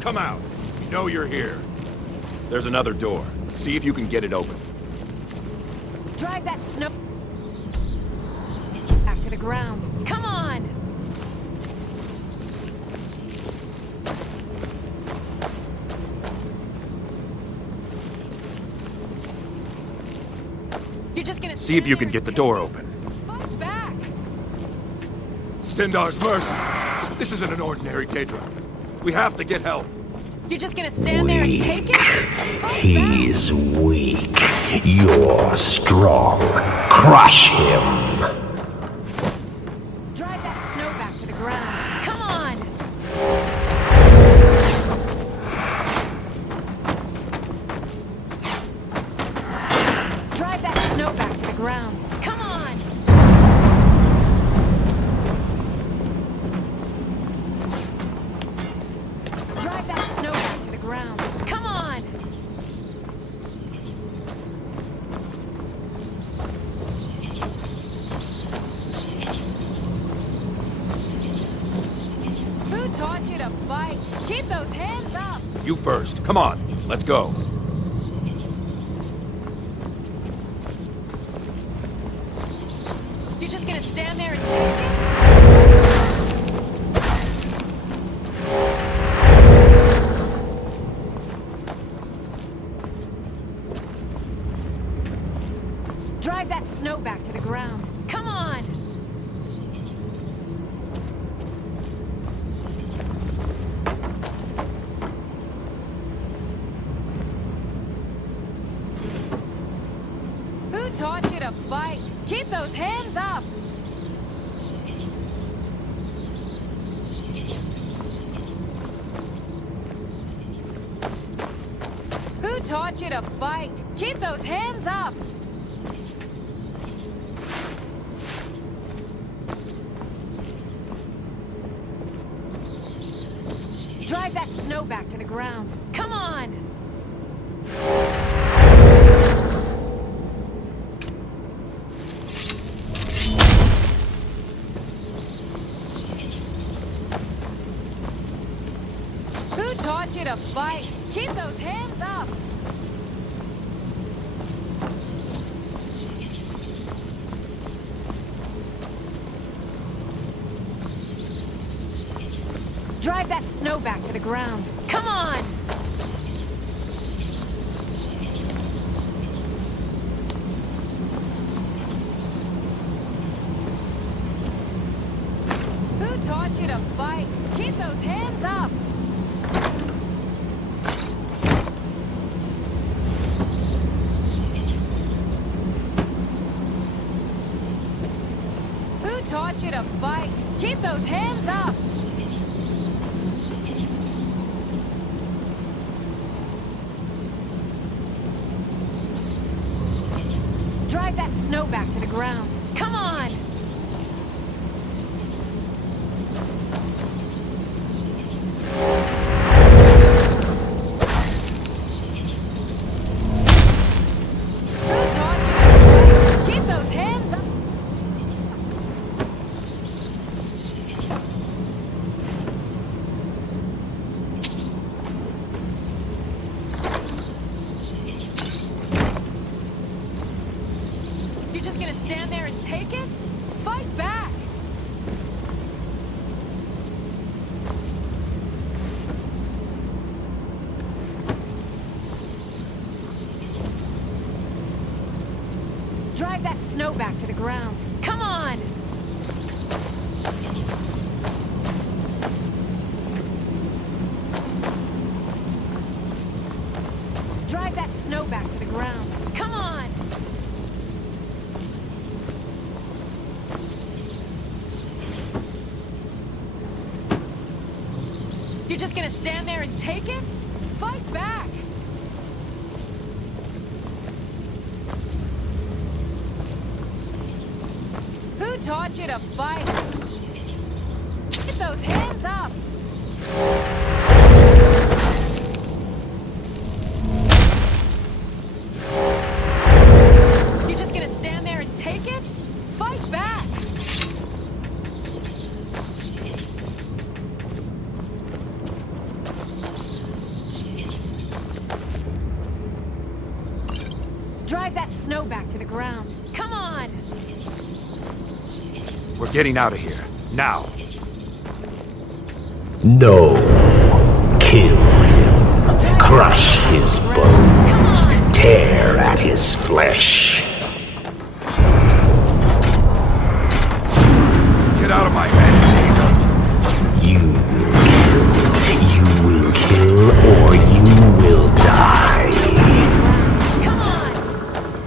Come out. We know you're here. There's another door. See if you can get it open. Drive that snow back to the ground. Come on! You're just gonna see if you can get the door open. Fight back! Stendar's mercy. This isn't an ordinary Daedra. We have to get help. You're just gonna stand there and take it? He's weak. You're strong. Crush him. Drive that snow back to the ground. Come on! Drive that snow back to the ground. Come on! Drive that snow back to the ground. Come on! Who taught you to fight? Keep those hands up! You first. Come on. Let's go. You're just gonna stand there and take it? Drive that snow back to the ground. Come on! Who taught you to fight? Keep those hands up! Who taught you to fight? Keep those hands up! Drive that snow back to the ground. Come on! Who taught you to fight? Keep those hands up! Drive that snow back to the ground. Come on! Who taught you to fight? Keep those hands up! taught you to fight? Keep those hands up! Drive that snow back to the ground. Come on! Keep those hands up! You're just gonna stand there and take it? Fight back! Drive that snow back to the ground. Come on! Drive that snow back to the ground. Come on! You're just gonna stand there and take it? Fight back! Who taught you to fight? Get those hands up! You're just gonna stand there and take it? Fight back! Drive that snow back to the ground. Come on! We're getting out of here. Now. No. Kill him. Crush his bones. Tear at his flesh. Get out of my head, You will kill or you will die.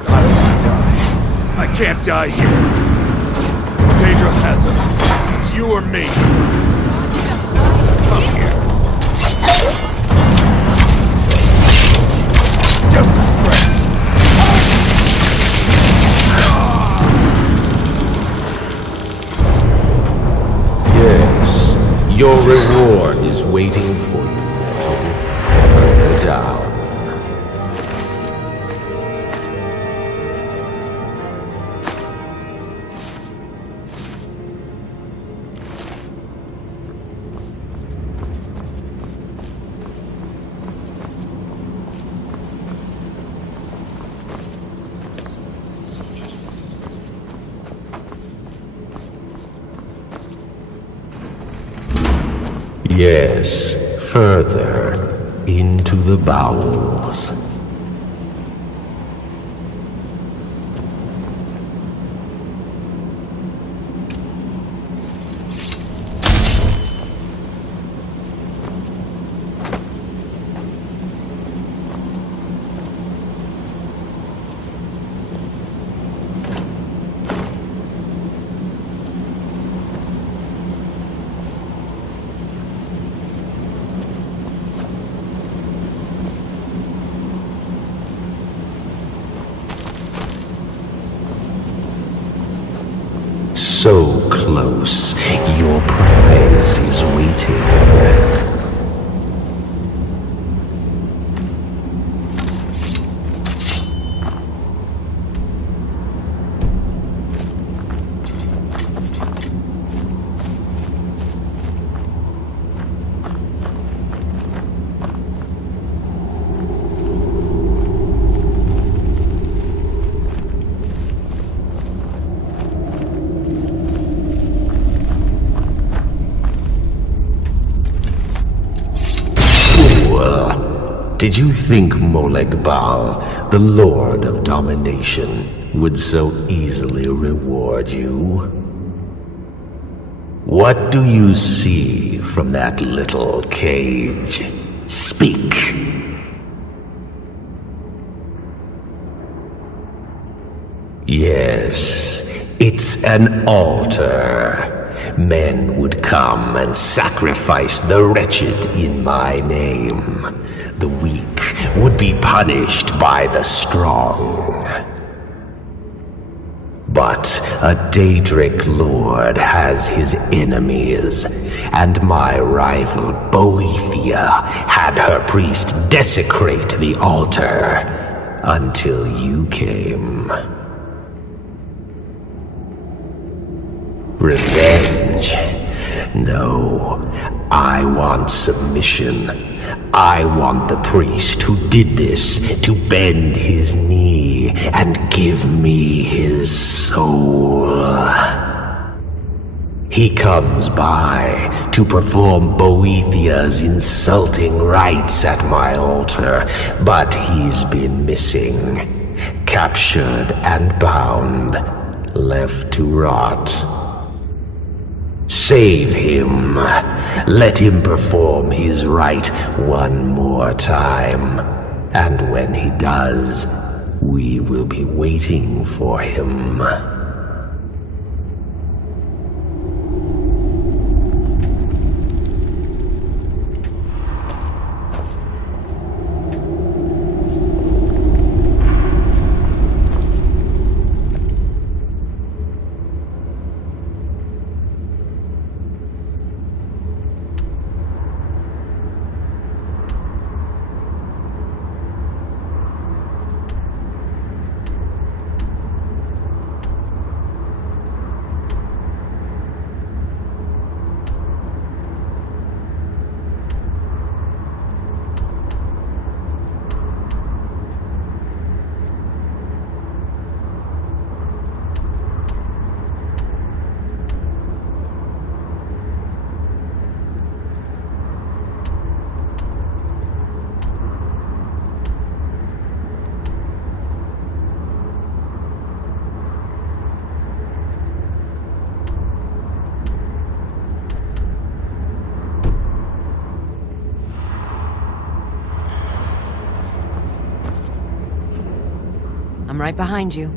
I don't want to die. I can't die here. Daedra has us. It's you or me. Come here. Just a scratch. Yes, your reward is waiting for you. Further down. Yes, further into the bowels. So close, your prize is waiting. Did you think Moleg Bal, the Lord of Domination, would so easily reward you? What do you see from that little cage? Speak! Yes, It's an altar. Men would come and sacrifice the wretched in my name. The weak would be punished by the strong. But a Daedric lord has his enemies, and my rival Boethia had her priest desecrate the altar until you came. Revenge? No, I want submission. I want the priest who did this to bend his knee and give me his soul. He comes by to perform Boethia's insulting rites at my altar, but he's been missing, captured and bound, left to rot. Save him. Let him perform his rite one more time. And when he does, we will be waiting for him. I'm right behind you.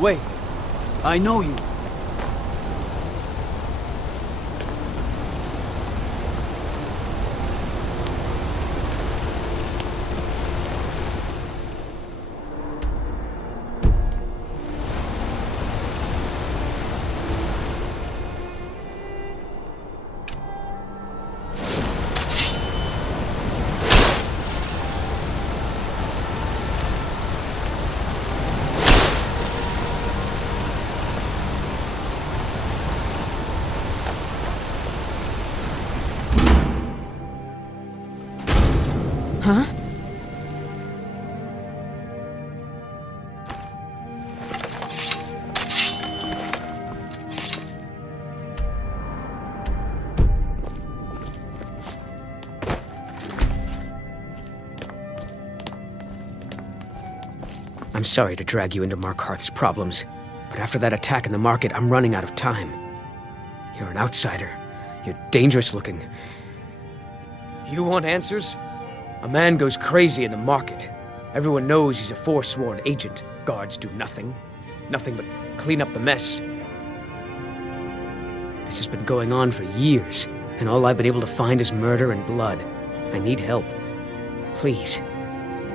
Wait. I know you. Huh? I'm sorry to drag you into Markarth's problems, but after that attack in the market, I'm running out of time. You're an outsider. You're dangerous looking. You want answers? A man goes crazy in the market. Everyone knows he's a forsworn agent. Guards do nothing. Nothing but clean up the mess. This has been going on for years, and all I've been able to find is murder and blood. I need help. Please,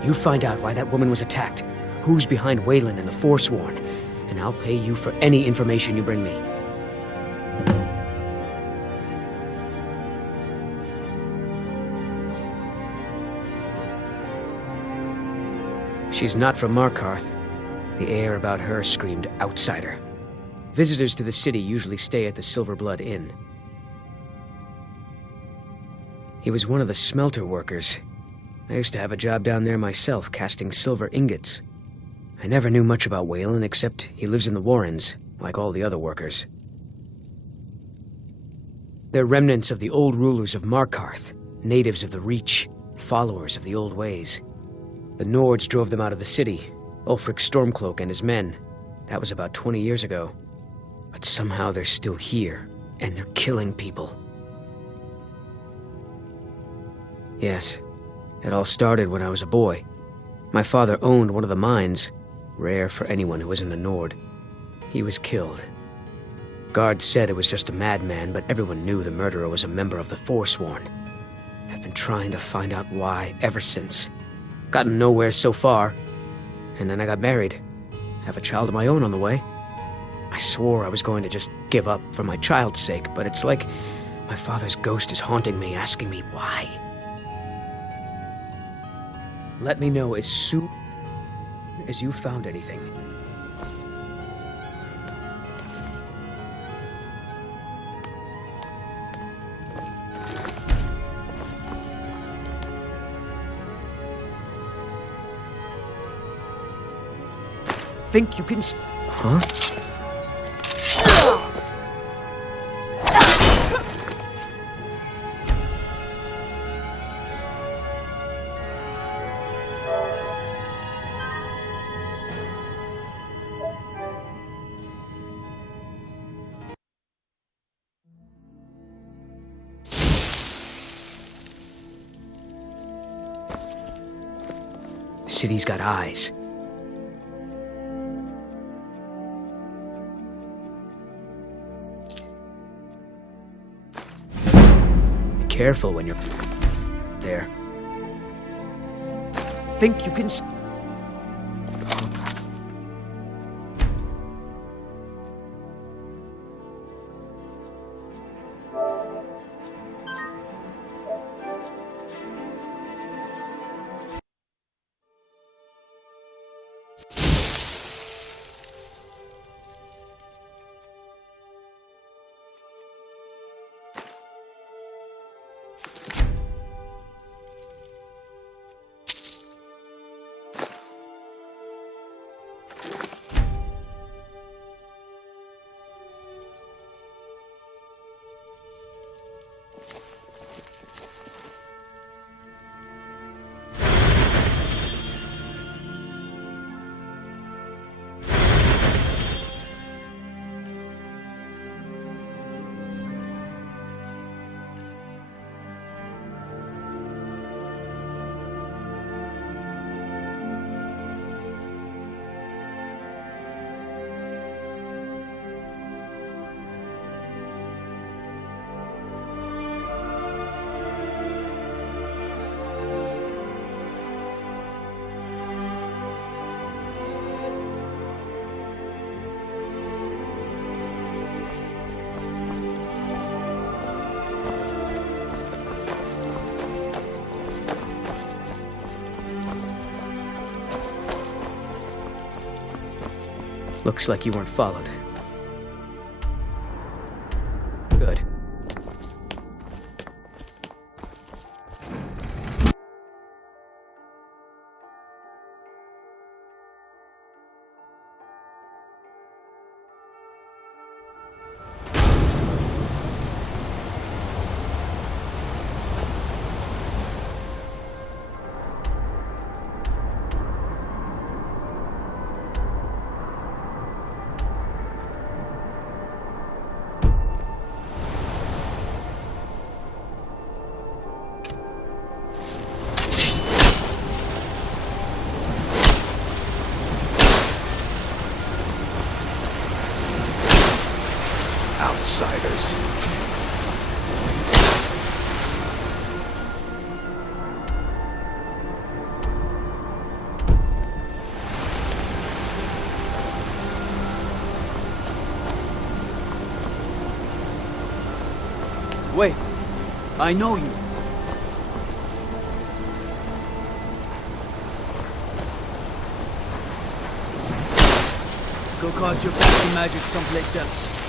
you find out why that woman was attacked, who's behind Waylon and the Forsworn, and I'll pay you for any information you bring me. She's not from Markarth. The air about her screamed outsider. Visitors to the city usually stay at the Silver Blood Inn. He was one of the smelter workers. I used to have a job down there myself, casting silver ingots. I never knew much about Waylon, except he lives in the Warrens, like all the other workers. They're remnants of the old rulers of Markarth, natives of the Reach, followers of the old ways. The Nords drove them out of the city, Ulfric Stormcloak and his men. That was about 20 years ago. But somehow they're still here, and they're killing people. Yes, it all started when I was a boy. My father owned one of the mines, rare for anyone who isn't a Nord. He was killed. Guards said it was just a madman, but everyone knew the murderer was a member of the Forsworn. I've been trying to find out why ever since. Gotten nowhere so far. And then I got married. Have a child of my own on the way. I swore I was going to just give up for my child's sake, but it's like my father's ghost is haunting me, asking me why. Let me know as soon as you found anything. Think you can Huh? The city's got eyes. Careful when you're there. Think you can Looks like you weren't followed. Good. Outsiders. Wait. I know you. Go cause your fancy magic someplace else.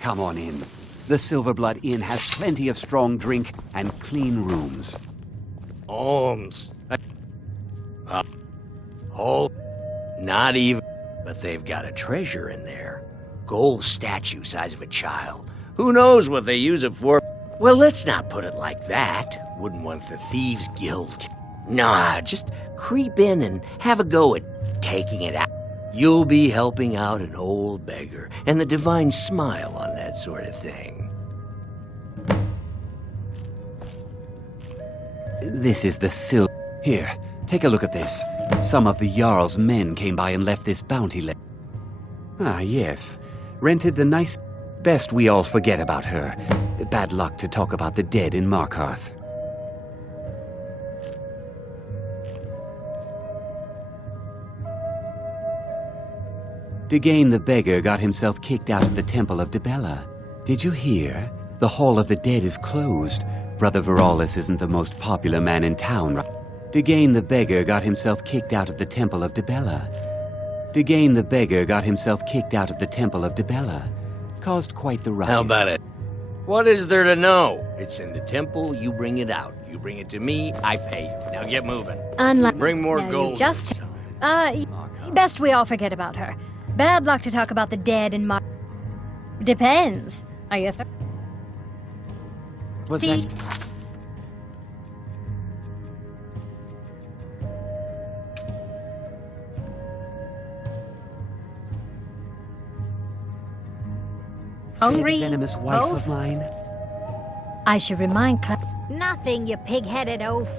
Come on in. The Silverblood Inn has plenty of strong drink and clean rooms. Holmes. Oh, not even. But they've got a treasure in there. Gold statue size of a child. Who knows what they use it for? Well, let's not put it like that. Wouldn't want the Thieves Guild. Nah, just creep in and have a go at taking it out. You'll be helping out an old beggar, and the divine smile on that sort of thing. This is the Here, take a look at this. Some of the Jarl's men came by and left this bounty Ah, yes. Rented the nice... Best we all forget about her. Bad luck to talk about the dead in Markarth. Degane the beggar got himself kicked out of the Temple of Dibella. Did you hear? The Hall of the Dead is closed. Brother Veralis isn't the most popular man in town, right? Degane the beggar got himself kicked out of the Temple of Dibella. Degane the beggar got himself kicked out of the Temple of Dibella. Caused quite the ruckus. How about it? What is there to know? It's in the temple, you bring it out. You bring it to me, I pay you. Now get moving. Unlike Bring more no, gold. Just best we all forget about her. Bad luck to talk about the dead in Depends. Are you thirsty? Hungry? Venomous wife Oaf? of mine? I should remind Nothing, you pig-headed oaf.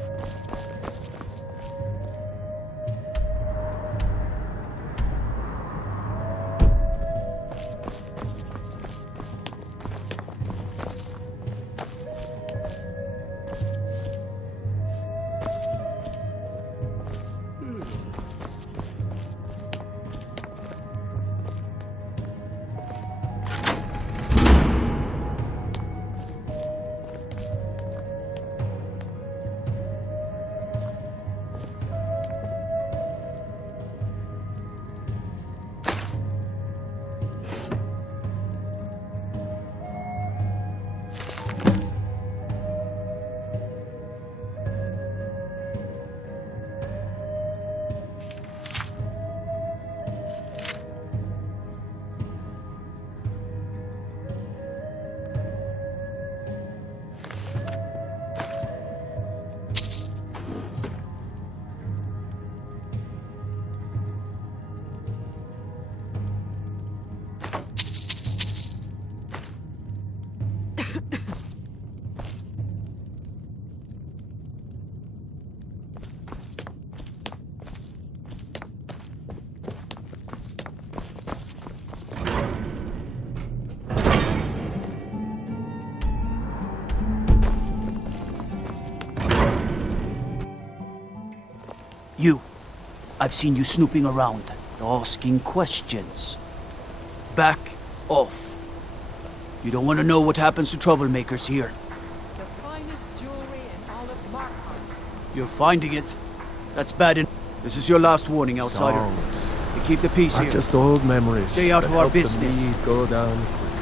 You. I've seen you snooping around, asking questions. back off. You don't want to know what happens to troublemakers here. The finest jewelry in all of Markarth. You're finding it. That's bad enough. This is your last warning, outsider. Songs You keep the peace are here. just old memories. Stay out that of our help the business. mead go down quicker.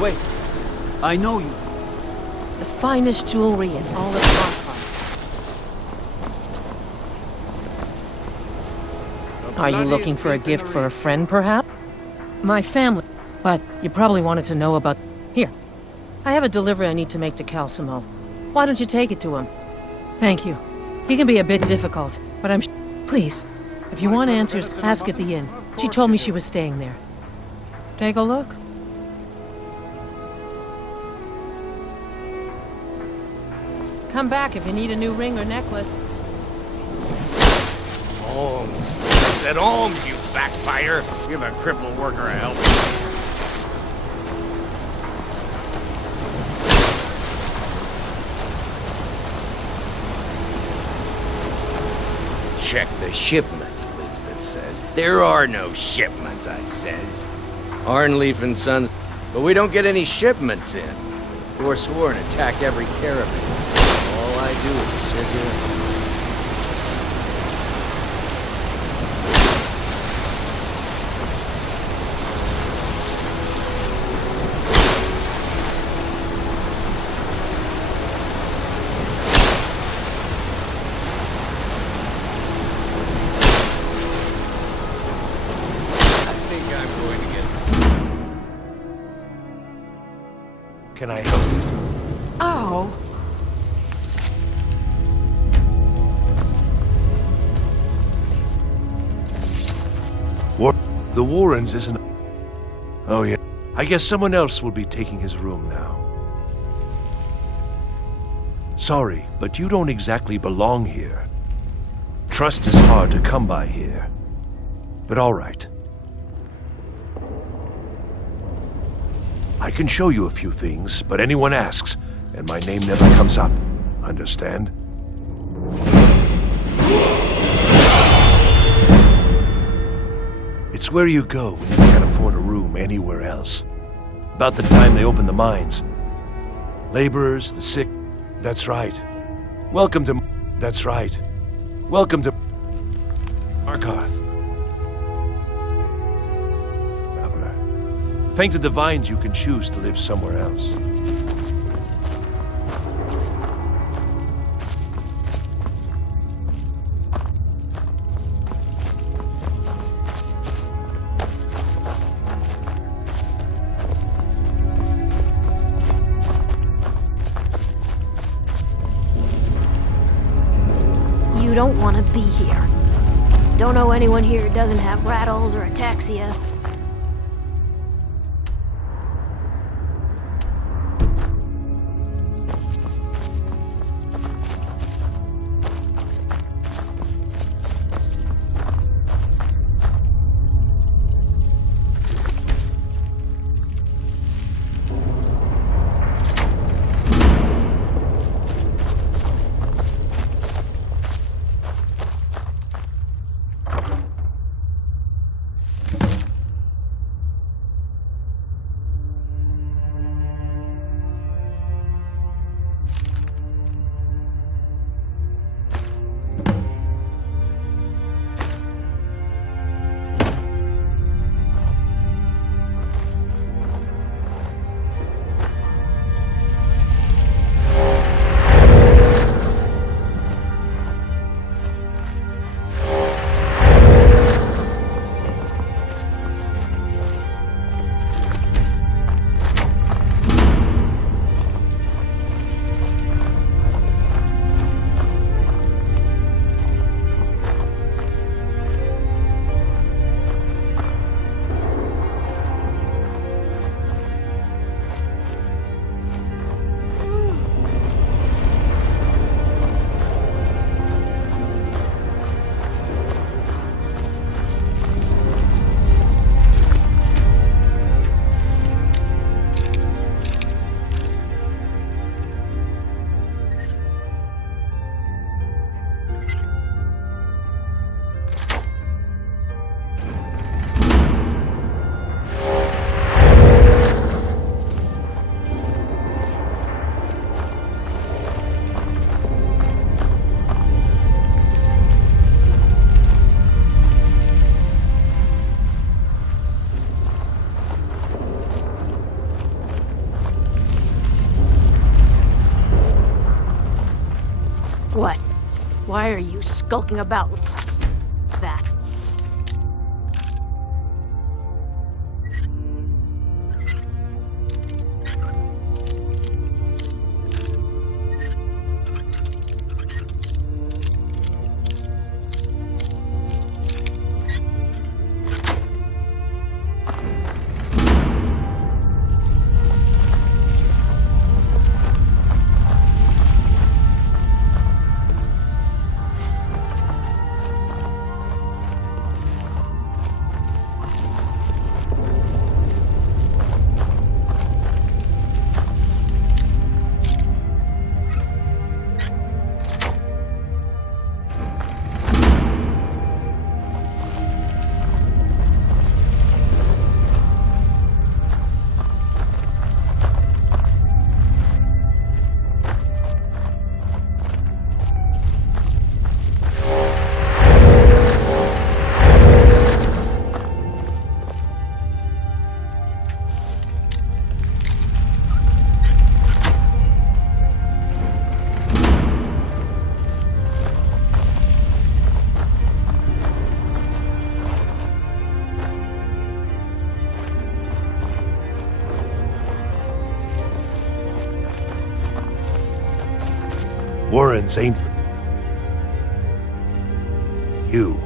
Wait. I know you. The finest jewelry in all of Markarth. Are you looking for a gift for a friend, perhaps? My family. But you probably wanted to know about... Here. I have a delivery I need to make to Calcimo. Why don't you take it to him? Thank you. He can be a bit difficult, but I'm... Please, if you want answers, ask at the inn. She told me she was staying there. Take a look. Come back if you need a new ring or necklace. Holmes. I said Holmes, you backbiter. Give a crippled worker a helping. Check the shipments, Elizabeth says. There are no shipments, I says. Arnleaf and Sons, but we don't get any shipments in. Forsworn attack every caravan. All I do is sit here. Can I help you? Oh. What? The Warrens isn't... Oh, yeah. I guess someone else will be taking his room now. Sorry, but you don't exactly belong here. Trust is hard to come by here. But all right. I can show you a few things, but anyone asks, and my name never comes up. Understand? It's where you go when you can't afford a room anywhere else. About the time they open the mines. Laborers, the sick... That's right. Welcome to... That's right. Welcome to... Markarth. Thank the divines you can choose to live somewhere else. You don't want to be here. Don't know anyone here who doesn't have rattles or ataxia. Why are you skulking about that? Warrens ain't for you.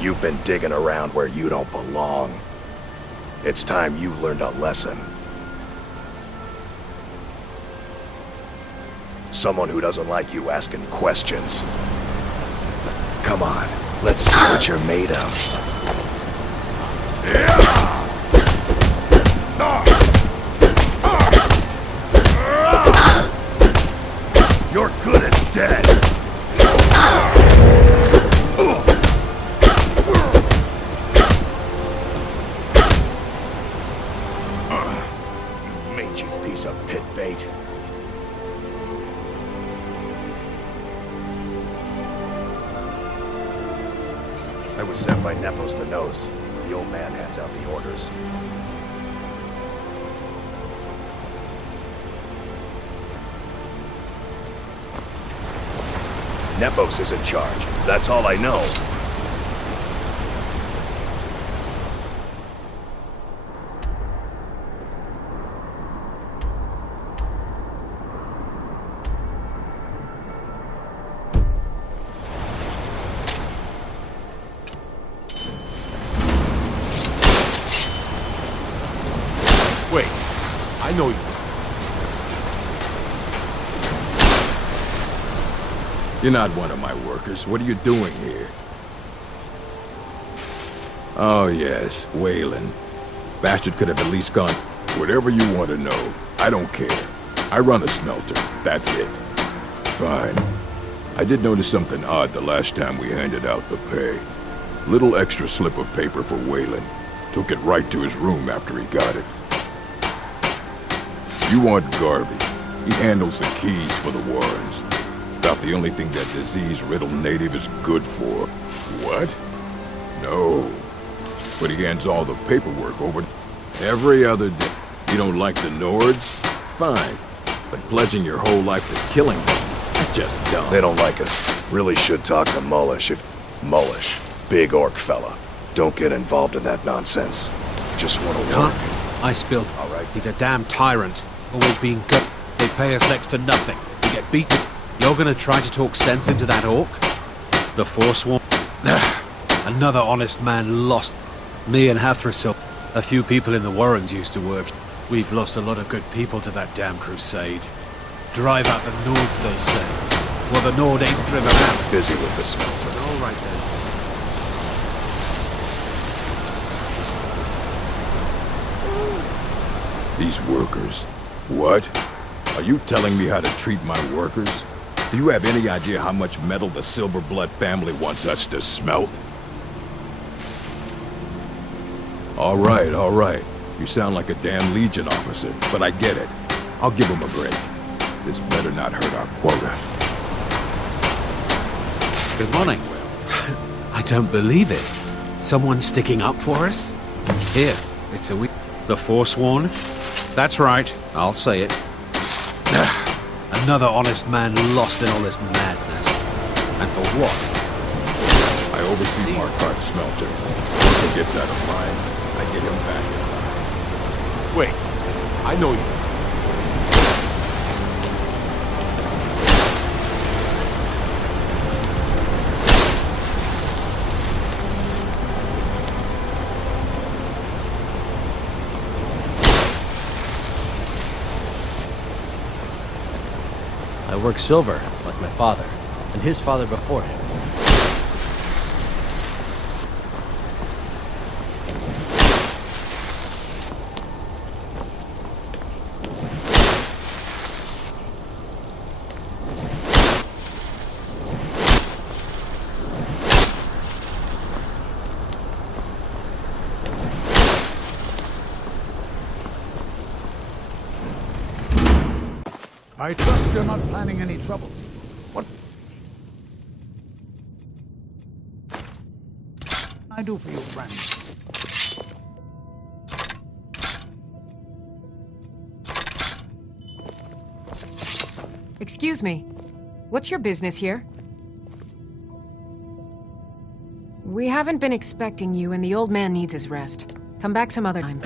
You've been digging around where you don't belong. It's time you learned a lesson. Someone who doesn't like you asking questions. Come on, let's see what you're made of. You're good as dead. You mangy piece of pit bait. I was sent by Nepos the Nose. The old man hands out the orders. Nepos is in charge. That's all I know. Wait, I know you. You're not one of my workers. What are you doing here? Oh, yes, Waylon. Bastard could have at least gone. Whatever you want to know. I don't care. I run a smelter. That's it. Fine. I did notice something odd the last time we handed out the pay. Little extra slip of paper for Waylon. Took it right to his room after he got it. You want Garvey. He handles the keys for the Warrens. About the only thing that disease-riddled native is good for. What? No. But he hands all the paperwork over every other day. You don't like the Nords? Fine. But pledging your whole life to killing them, that's just dumb. They don't like us. Really should talk to Mullish if... Mullish. Big orc fella. Don't get involved in that nonsense. Just want to work. I spilled. All right. He's a damn tyrant. Always being good. They pay us next to nothing. We get beaten. You're gonna try to talk sense into that orc? The Forsworn? Another honest man lost. Me and Hathrasil. A few people in the Warrens used to work. We've lost a lot of good people to that damn crusade. Drive out the Nords, they say. Well, the Nord ain't driven out. Busy with the smelter. All right then. These workers. What? Are you telling me how to treat my workers? Do you have any idea how much metal the Silverblood family wants us to smelt? All right. You sound like a damn Legion officer, but I get it. I'll give him a break. This better not hurt our quota. Good morning. I don't believe it. Someone sticking up for us? Here, it's a week. The Forsworn? That's right, I'll say it. Another honest man lost in all this madness. And for what? I oversee Markarth's smelter. If he gets out of line, I get him back in line. Wait, I know you. I work silver, like my father, and his father before him. I trust you're not planning any trouble. What can I do for you, friend? Excuse me. What's your business here? We haven't been expecting you, and the old man needs his rest. Come back some other time.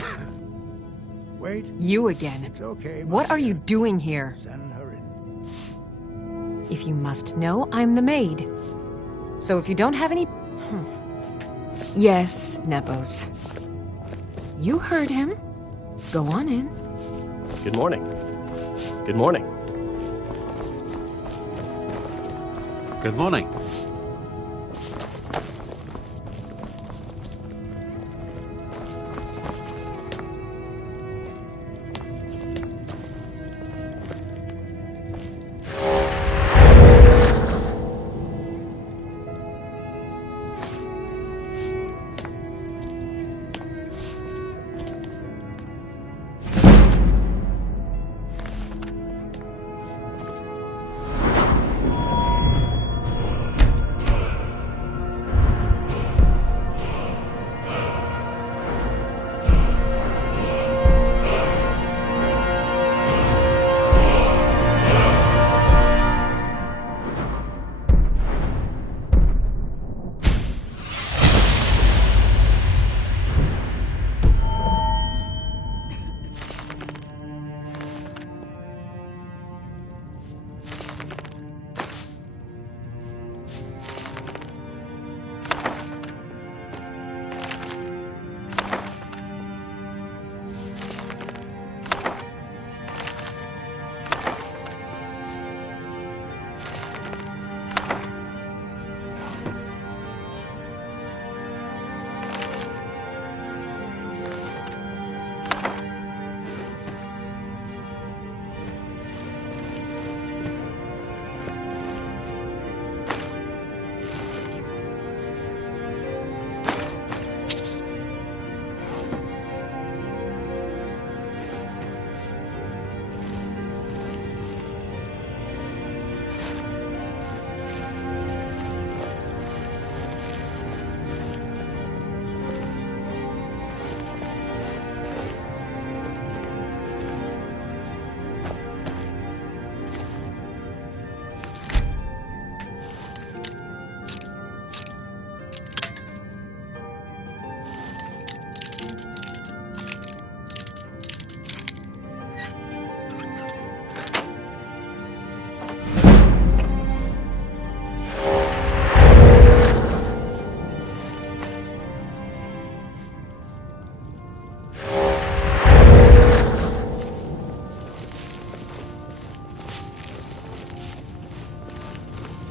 Wait. You again. It's okay. What are you doing here? Send her in. If you must know, I'm the maid. So if you don't have any... Yes, Nepos. You heard him. Go on in. Good morning. Good morning. Good morning.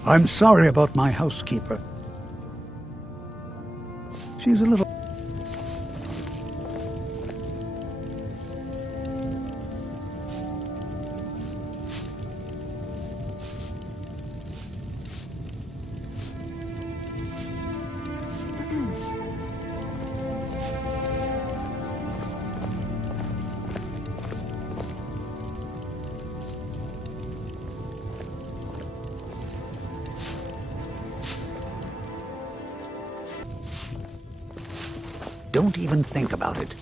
I'm sorry about my housekeeper. She's a little... Don't even think about it.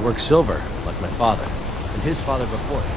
I work silver, like my father, and his father before him.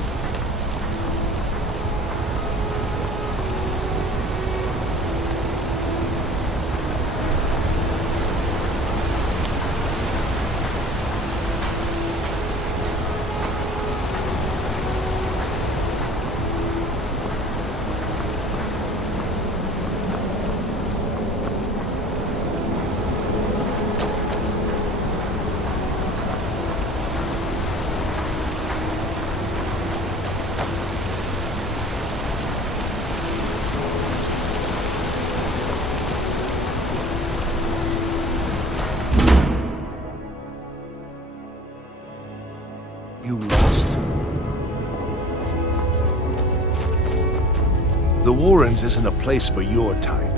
You lost? The Warrens isn't a place for your type.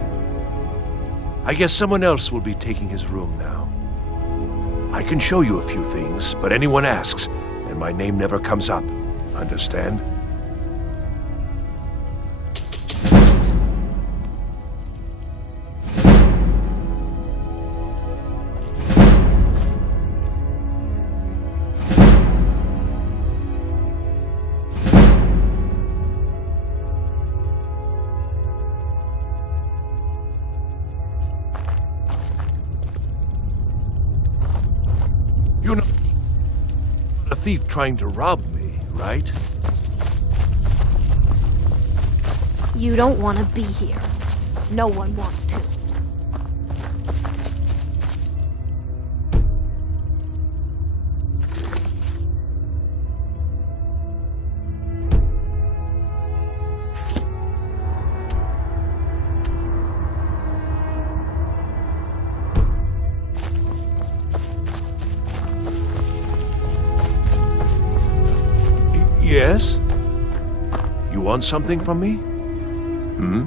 I guess someone else will be taking his room now. I can show you a few things, but anyone asks, and my name never comes up. Understand? You're not a thief trying to rob me, right? You don't want to be here. No one wants to. Yes? You want something from me? Hmm?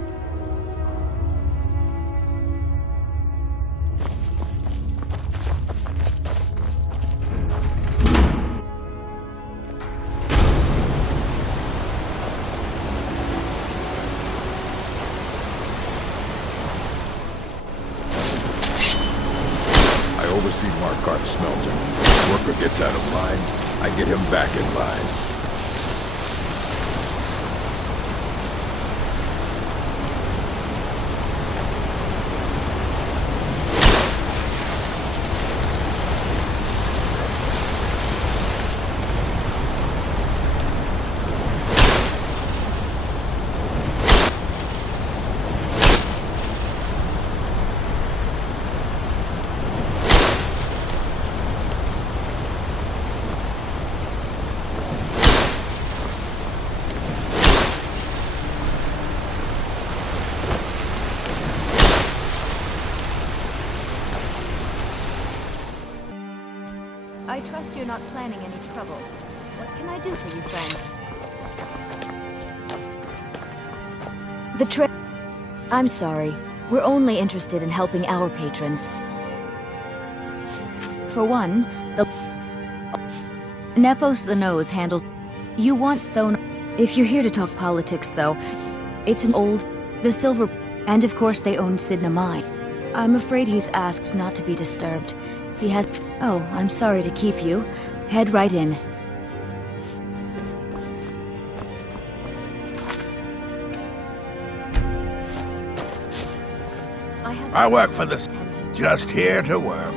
I oversee Markarth's smelter. Worker gets out of line, I get him back in line. I trust you're not planning any trouble. What can I do for you, friend? I'm sorry. We're only interested in helping our patrons. For one, the Nepos the Nose handles... You want Thone... If you're here to talk politics, though, it's an old... The Silver... And of course they own Sidna Mine. I'm afraid he's asked not to be disturbed. He has... Oh, I'm sorry to keep you. Head right in. I work for the... Just here to work.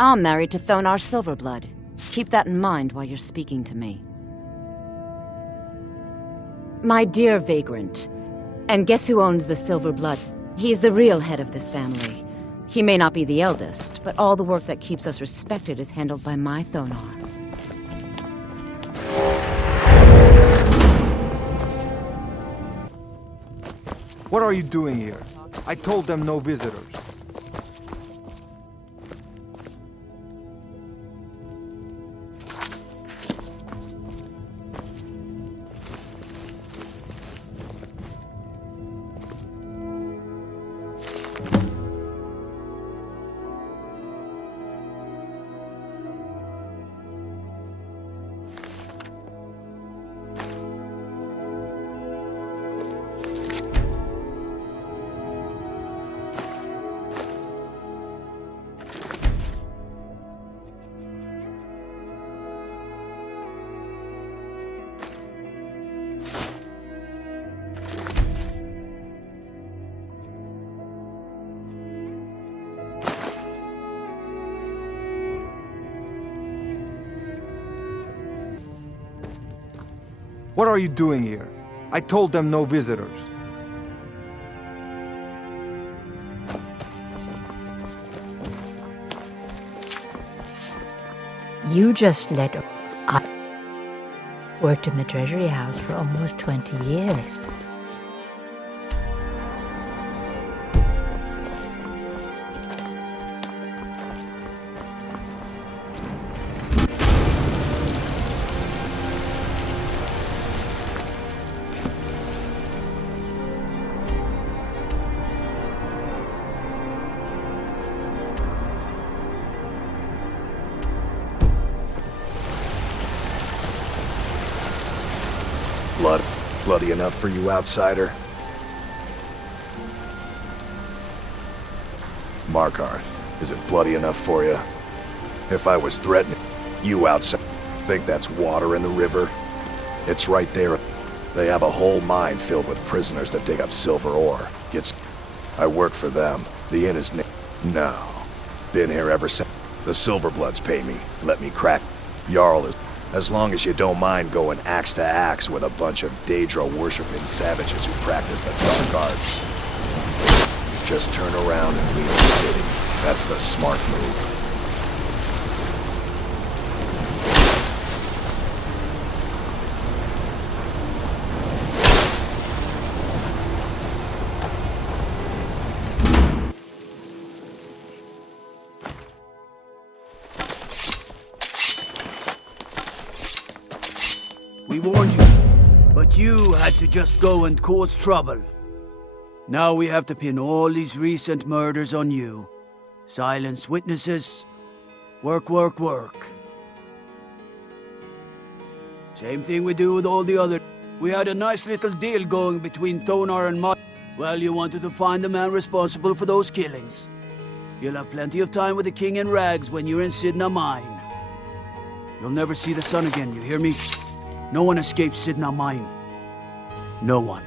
I'm married to Thonar Silverblood. Keep that in mind while you're speaking to me. My dear Vagrant. And guess who owns the Silverblood? He's the real head of this family. He may not be the eldest, but all the work that keeps us respected is handled by my Thonar. What are you doing here? I told them no visitors. What are you doing here? I told them no visitors. You just let her... I worked in the Treasury House for almost 20 years. Bloody enough for you, outsider? Markarth, is it bloody enough for you? If I was threatening you outside, think that's water in the river? It's right there. They have a whole mine filled with prisoners to dig up silver ore. I work for them. The inn is No. Been here ever since. The Silverbloods pay me. Let me crack. Jarl is... As long as you don't mind going axe to axe with a bunch of Daedra-worshipping savages who practice the dark arts. Just turn around and leave the city. That's the smart move. We warned you, but you had to just go and cause trouble. Now we have to pin all these recent murders on you. Silence witnesses. Work, work, work. Same thing we do with all the other... We had a nice little deal going between Thonar and Well, you wanted to find the man responsible for those killings. You'll have plenty of time with the king in rags when you're in Sidna Mine. You'll never see the sun again, you hear me? No one escapes Sidna Mine. No one.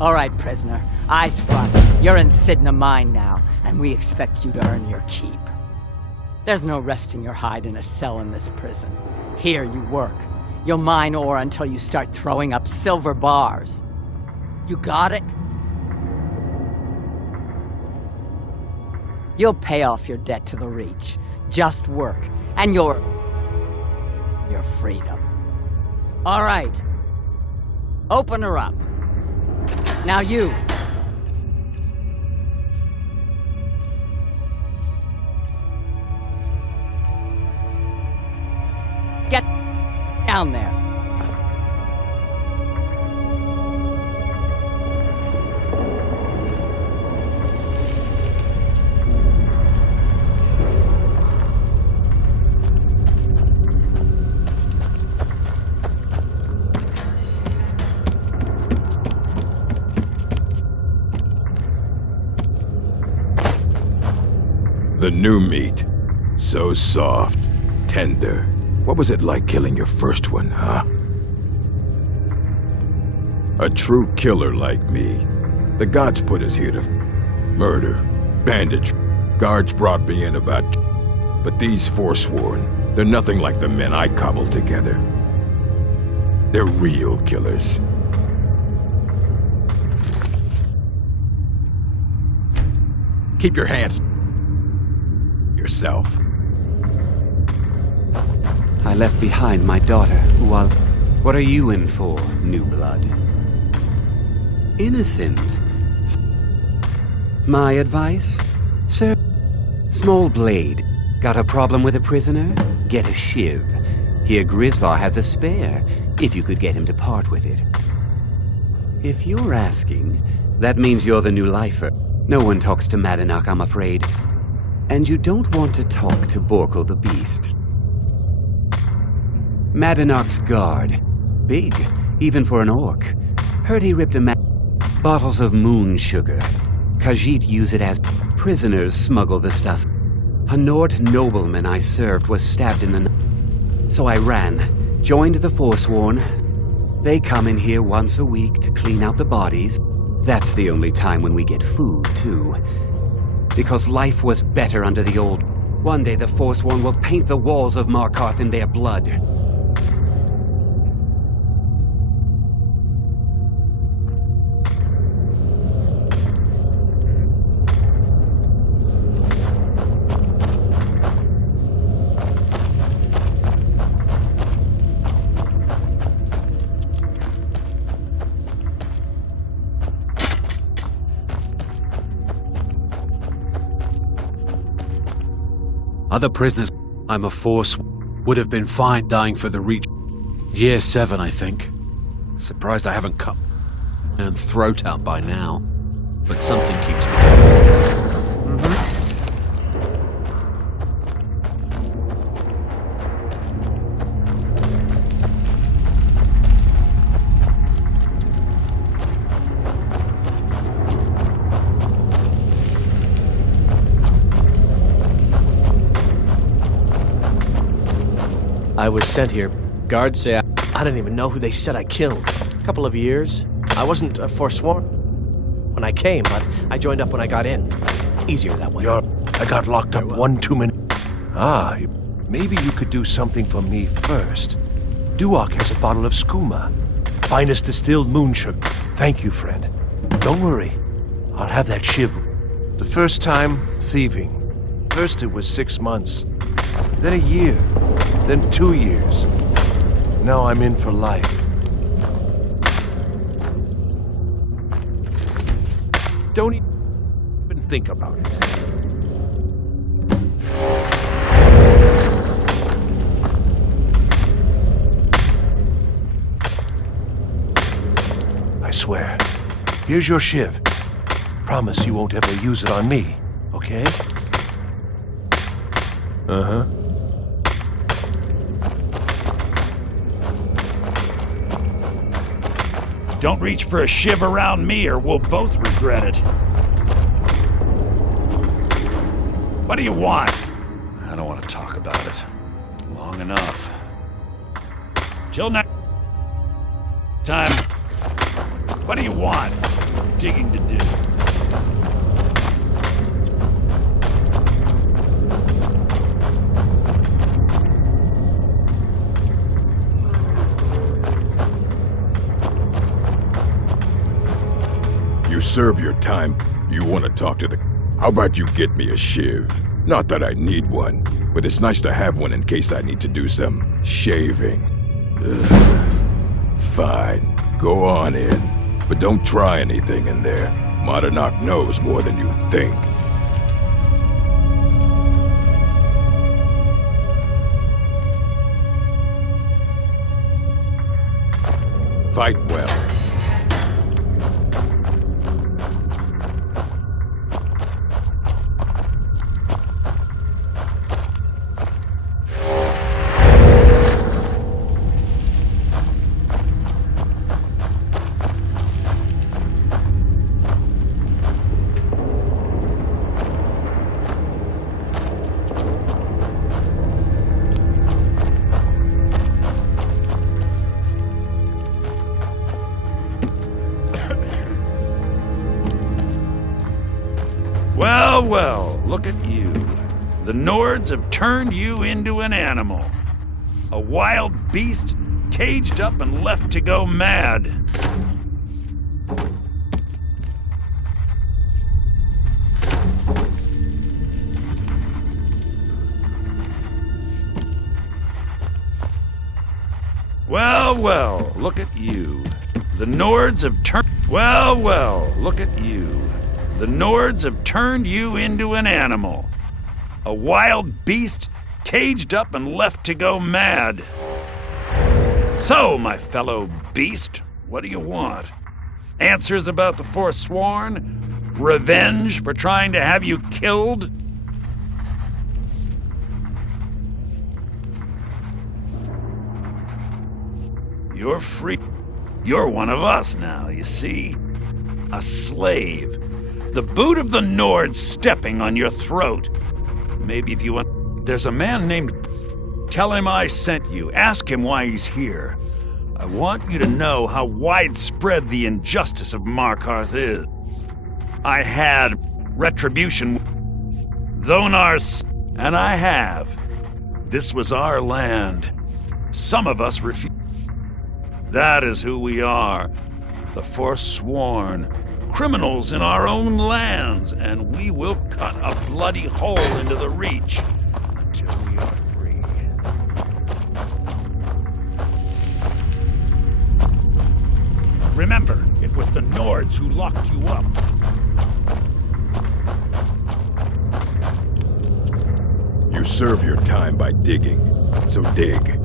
All right, prisoner. Eyes front. You're in Sidna Mine now, and we expect you to earn your keep. There's no resting your hide in a cell in this prison. Here you work. You'll mine ore until you start throwing up silver bars. You got it? You'll pay off your debt to the Reach. Just work, and your freedom. All right. Open her up. Now you. Get down there. The new meat. So soft, tender. What was it like killing your first one, huh? A true killer like me. The gods put us here to murder, bandage. Guards brought me in about. But these Forsworn, they're nothing like the men I cobbled together. They're real killers. Keep your hands yourself. I left behind my daughter, who I'll... What are you in for, new blood? Innocent. My advice? Sir, small blade. Got a problem with a prisoner? Get a shiv. Here Grisvar has a spare, if you could get him to part with it. If you're asking, that means you're the new lifer. No one talks to Madanach, I'm afraid. And you don't want to talk to Borkul the Beast. Madanach's guard. Big, even for an orc. Heard he ripped a bottles of moon sugar. Khajiit use it as prisoners smuggle the stuff. A Nord nobleman I served was stabbed in the night. So I ran, joined the Forsworn. They come in here once a week to clean out the bodies. That's the only time when we get food, too. Because life was better under the old. One day the Forsworn will paint the walls of Markarth in their blood. Other prisoners I'm a force would have been fine dying for the Reach. Year 7, I think. Surprised I haven't cut and throat out by now. But something keeps me. I was sent here. Guards say I don't even know who they said I killed. A couple of years. I wasn't forsworn when I came, but I joined up when I got in. Easier that way. I got locked up one too many. Maybe you could do something for me first. Duak has a bottle of skooma. Finest distilled moon sugar. Thank you, friend. Don't worry. I'll have that shiv. The first time, thieving. First it was 6 months. Then a year. Then 2 years. Now I'm in for life. Don't even think about it. I swear. Here's your shiv. Promise you won't ever use it on me, okay? Uh-huh. Don't reach for a shiv around me or we'll both regret it. What do you want? I don't want to talk about it. Long enough. Till next time. What do you want? Digging to do. serve your time. You want to talk to the... How about you get me a shiv? Not that I need one, but it's nice to have one in case I need to do some shaving. Ugh. Fine, go on in. But don't try anything in there. Monarch knows more than you think. Fight well. Well, well, look at you. The Nords have turned you into an animal. A wild beast caged up and left to go mad. Well, well, look at you. The Nords have turned... Well, well, look at you. The Nords have turned you into an animal. A wild beast caged up and left to go mad. So, my fellow beast, what do you want? Answers about the Forsworn? Revenge for trying to have you killed? You're free. You're one of us now, you see? A slave. The boot of the Nords stepping on your throat. Maybe if you want... There's a man named... Tell him I sent you. Ask him why he's here. I want you to know how widespread the injustice of Markarth is. I had retribution... Thonar's... And I have. This was our land. Some of us refused. That is who we are. The Forsworn. Criminals in our own lands, and we will cut a bloody hole into the Reach until we are free. Remember, it was the Nords who locked you up. You serve your time by digging, so dig.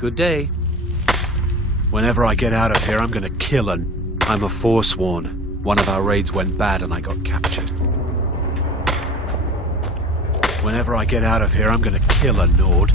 Good day. Whenever I get out of here, I'm gonna kill an... I'm a Forsworn. One of our raids went bad and I got captured. Whenever I get out of here, I'm gonna kill a Nord.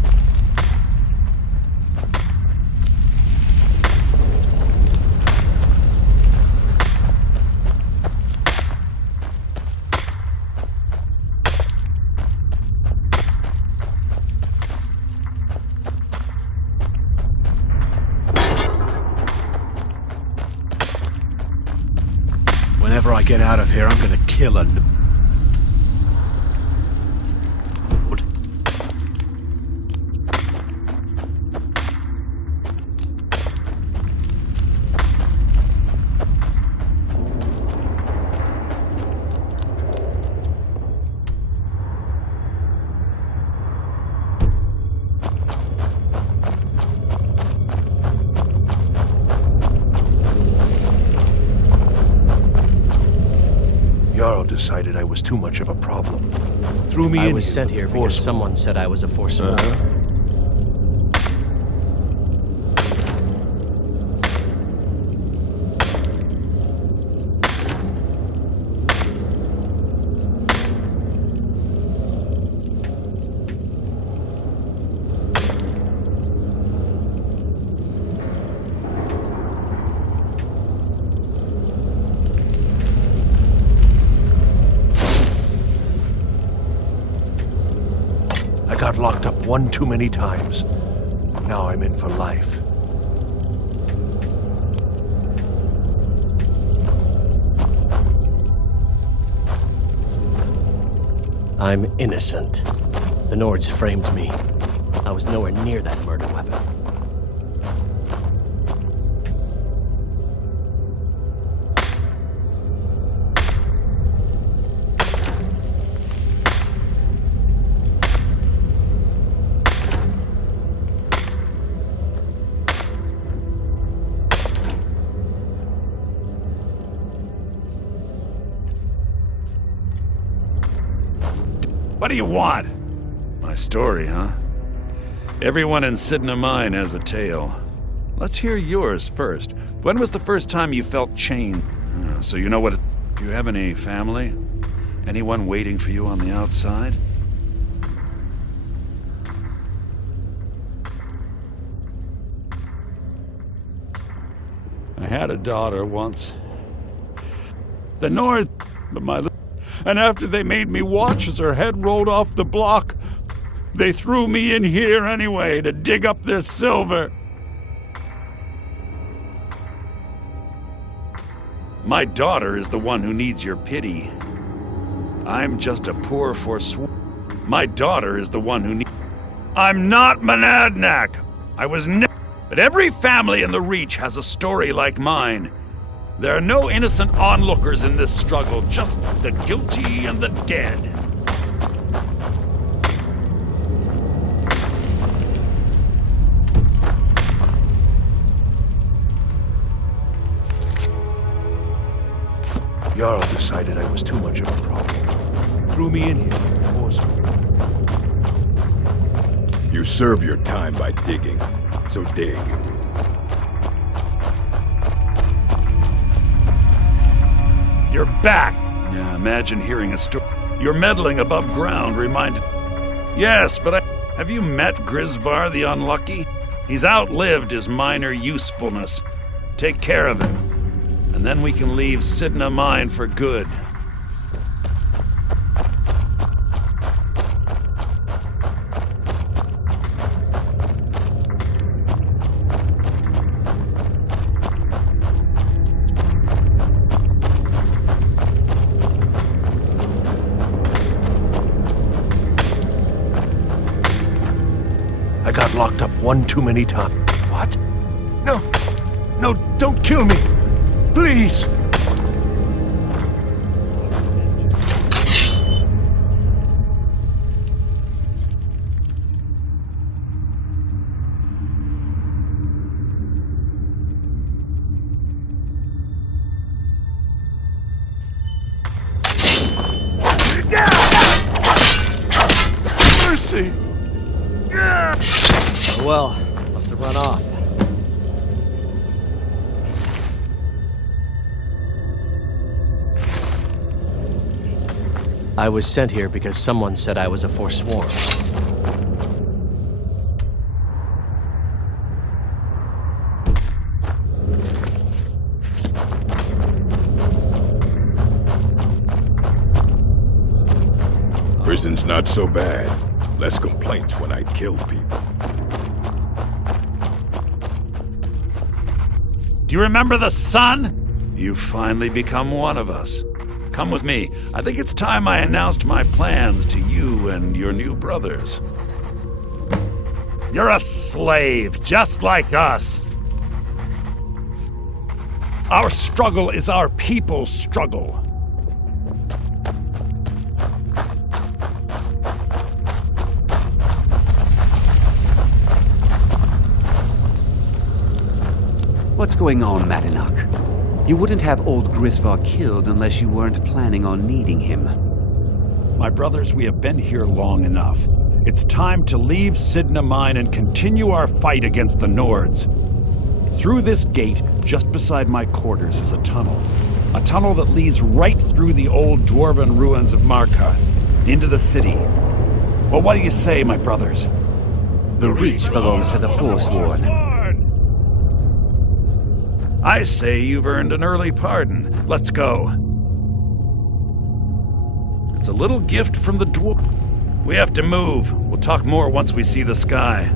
Whenever I get out of here, I'm gonna kill a... decided I was too much of a problem. Threw me in. I was sent here because someone said I was a Forsworn. I got locked up one too many times. Now I'm in for life. I'm innocent. The Nords framed me. I was nowhere near that murder weapon. What do you want? My story, huh? Everyone in Sidna Mine has a tale. Let's hear yours first. When was the first time you felt chained? So you know what do you have any family? Anyone waiting for you on the outside? I had a daughter once. The North, and after they made me watch as her head rolled off the block, they threw me in here anyway to dig up their silver. My daughter is the one who needs your pity. I'm just a poor forsworn. My daughter is the one who needs... I'm not Monadnock! I was never... But every family in the Reach has a story like mine. There are no innocent onlookers in this struggle, just the guilty and the dead. Jarl decided I was too much of a problem. Threw me in here, forcefully. You serve your time by digging, so dig. You're back! Yeah, imagine hearing a story. Your meddling above ground reminded... Yes, but have you met Grisvar the Unlucky? He's outlived his minor usefulness. Take care of him, and then we can leave Sidna Mine for good. I got locked up one too many times. What? No! No, don't kill me! Please! Mercy! Oh well, must have run off. I was sent here because someone said I was a Forsworn. Prison's not so bad. Less complaints when I kill people. Do you remember the sun? You've finally become one of us. Come with me. I think it's time I announced my plans to you and your new brothers. You're a slave, just like us. Our struggle is our people's struggle. What's going on, Madanach? You wouldn't have old Grisvar killed unless you weren't planning on needing him. My brothers, we have been here long enough. It's time to leave Sidna Mine and continue our fight against the Nords. Through this gate, just beside my quarters, is a tunnel. A tunnel that leads right through the old dwarven ruins of Markarth, into the city. Well, what do you say, my brothers? The Reach belongs to the Forsworn. I say you've earned an early pardon. Let's go. It's a little gift from the dwarf. We have to move. We'll talk more once we see the sky.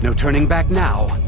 No turning back now.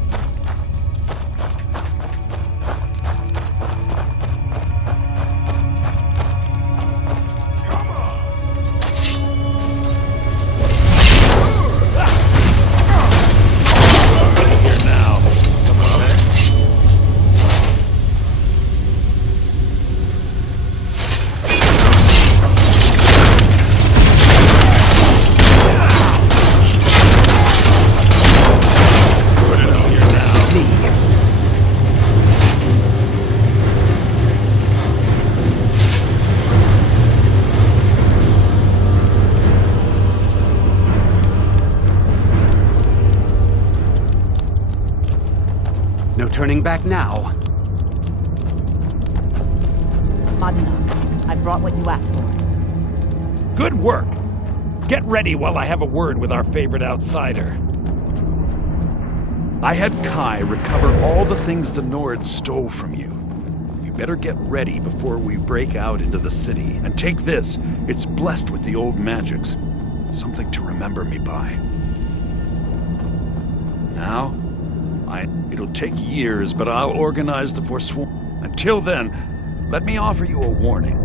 No turning back now. Madina, I brought what you asked for. Good work! Get ready while I have a word with our favorite outsider. I had Kai recover all the things the Nords stole from you. You better get ready before we break out into the city. And take this, it's blessed with the old magics. Something to remember me by. Now, it'll take years, but I'll organize the Forsworn. Until then, let me offer you a warning.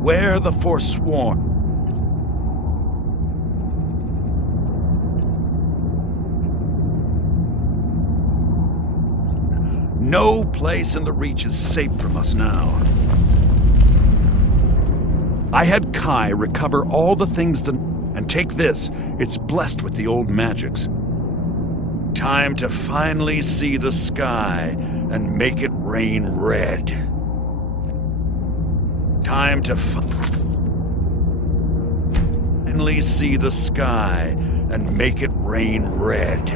Beware the Forsworn. No place in the Reach is safe from us now. I had Kai recover all the things and take this. It's blessed with the old magics. Time to finally see the sky and make it rain red. Time to finally see the sky and make it rain red.